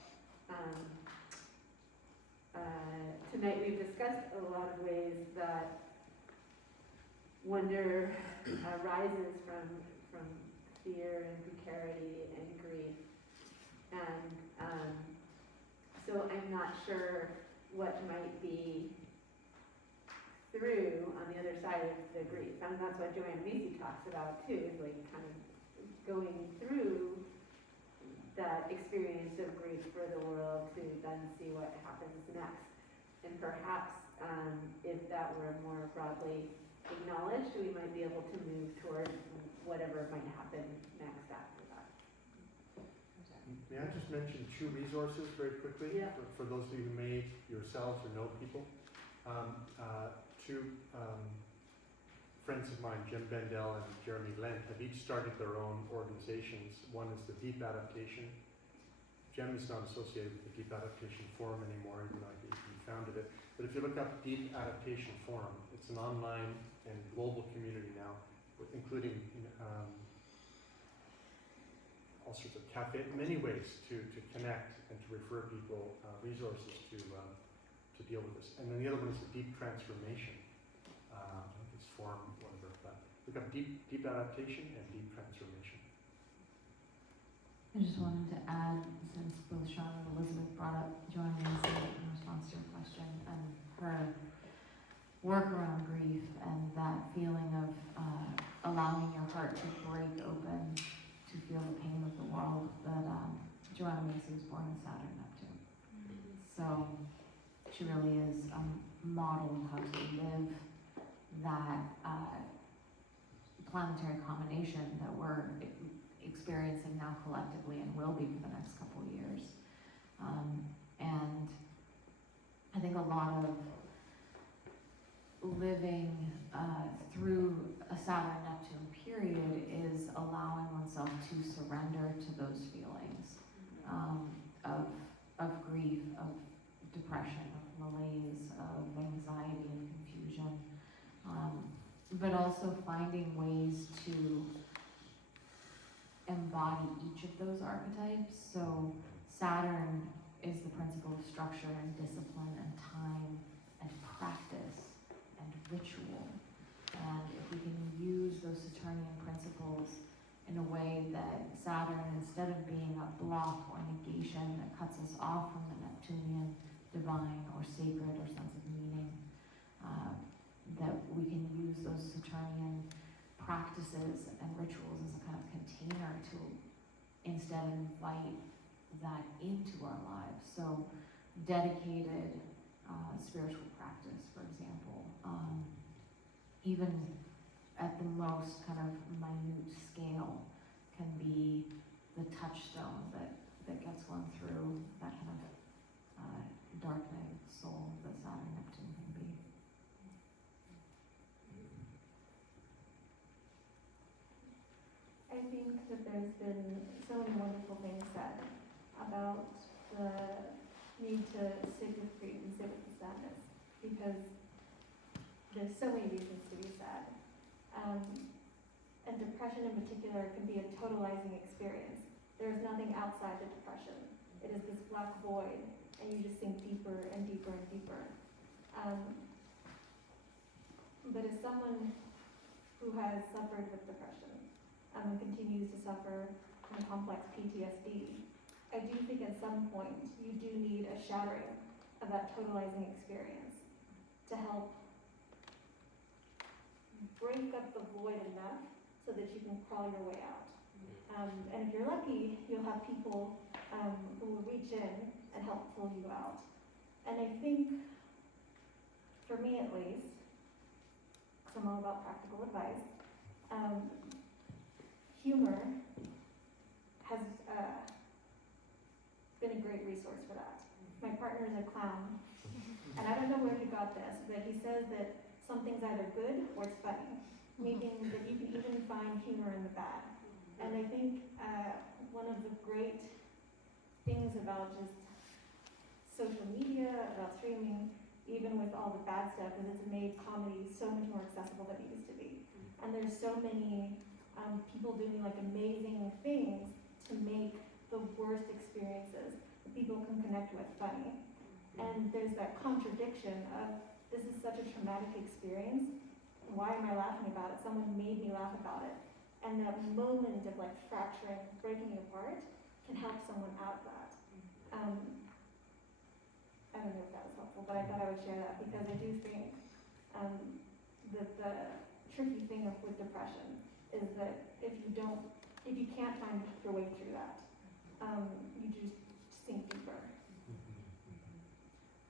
tonight we've discussed a lot of ways that wonder arises from fear and precarity and grief, and so I'm not sure what might be through on the other side of the grief, and that's what Joanne Macy talks about too, is like kind of going through that experience of grief for the world to then see what happens next. And perhaps if that were more broadly acknowledged, we might be able to move toward whatever might happen next after that. May I just mention 2 resources very quickly for those of you who may yourselves or know people? 2 friends of mine, Jim Bendel and Jeremy Lent, have each started their own organizations. One is the Deep Adaptation. Jim is not associated with the Deep Adaptation Forum anymore, even though he founded it. But if you look up Deep Adaptation Forum, it's an online and global community now, including all sorts of cafe, many ways to connect and to refer people resources to deal with this. And then the other one is the Deep Transformation. I think it's Forum, whatever. But look up Deep Adaptation and Deep Transformation. I just wanted to add, since both Sean and Elizabeth brought up Joanne Macy in response to your question, and her work around grief and that feeling of allowing your heart to break open to feel the pain of the world, that Joanne Macy was born in Saturn Neptune. So she really is a model of how to live that planetary combination that we're experiencing now collectively and will be for the next couple of years. And I think a lot of living through a Saturn-Neptune period is allowing oneself to surrender to those feelings of grief, of depression, of malaise, of anxiety, of confusion, but also finding ways to embody each of those archetypes. So Saturn is the principle of structure and discipline and time and practice and ritual. And if we can use those Saturnian principles in a way that Saturn, instead of being a block or negation that cuts us off from the Neptunian divine or sacred or sense of meaning, that we can use those Saturnian practices and rituals as a kind of container to instead invite that into our lives. So dedicated spiritual practice, for example, even at the most kind of minute scale, can be the touchstone that gets one through that kind of dark night of soul that Saturn Neptune can be. I think that there's been so many wonderful things said about the need to sit with grief and sit with the sadness, because there's so many reasons to be sad. And depression in particular can be a totalizing experience. There is nothing outside the depression. It is this black void, and you just sink deeper and deeper and deeper. But as someone who has suffered with depression, and continues to suffer from complex PTSD, I do think at some point you do need a shattering of that totalizing experience to help break up the void enough so that you can crawl your way out. And if you're lucky, you'll have people who will reach in and help pull you out. And I think, for me at least, because I'm all about practical advice, humor has been a great resource for that. My partner is a clown, and I don't know where he got this, but he says that something's either good or it's funny, meaning that you can even find humor in the bad. And I think one of the great things about just social media, about streaming, even with all the bad stuff, is it's made comedy so much more accessible than it used to be. And there's so many people doing like amazing things to make the worst experiences that people can connect with funny. And there's that contradiction of, this is such a traumatic experience, why am I laughing about it? Someone made me laugh about it. And that moment of like fracturing, breaking it apart, can help someone out of that. I don't know if that was helpful, but I thought I would share that because I do think that the tricky thing with depression is that if you can't find your way through that, you just sink deeper. I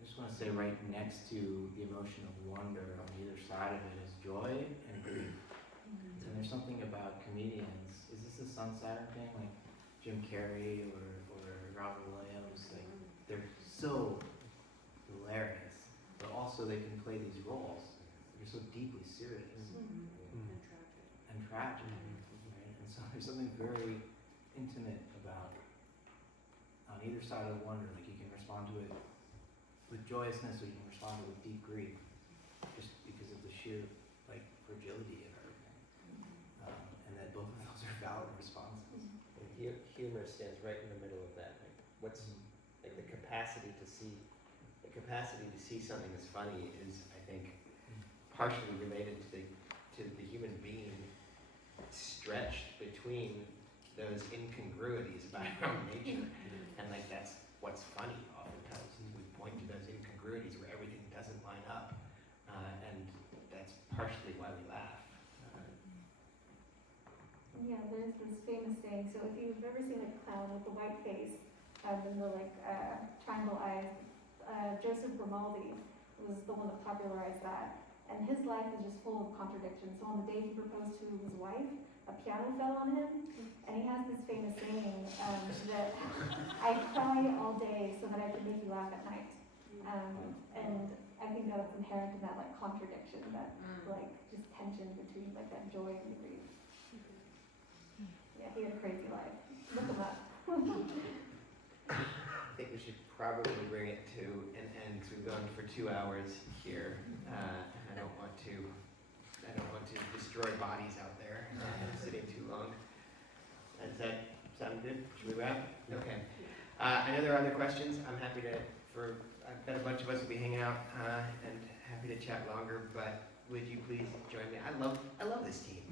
just want to say right next to the emotion of wonder on either side of it is joy and grief. And there's something about comedians. Is this a Sun Saturn thing? Like Jim Carrey or Robin Williams? Like they're so hilarious, but also they can play these roles. They're so deeply serious and tragic. Right? And so there's something very intimate about on either side of the wonder. Like you can respond to it with joyousness, or you can respond to it with deep grief, just because of the sheer like fragility of everything, and that both of those are valid responses. And humor stands right in the middle of that. Like, what's like the capacity to see something that's funny is, I think, partially related to the human being stretched between those incongruities about our own nature, and like that's what's funny oftentimes is we point to those incongruities where everything doesn't line up, and that's partially why we laugh. Yeah, there's this famous saying, so if you've ever seen a clown with the white face and the like triangle eyes, Joseph Grimaldi was the one that popularized that. And his life is just full of contradictions. So on the day he proposed to his wife, a piano fell on him, and he has this famous saying that I cry all day so that I can make you laugh at night. And I think that it's inherent in that like contradiction, that like just tension between like that joy and the grief. Yeah, he had a crazy life. Look him up. I think we should probably bring it to an end because we've gone for 2 hours here. I don't want to destroy bodies out there sitting too long. Does that sound good? Should we wrap? Okay. I know there are other questions. I'm happy to. I bet a bunch of us will be hanging out and happy to chat longer. But would you please join me? I love this team.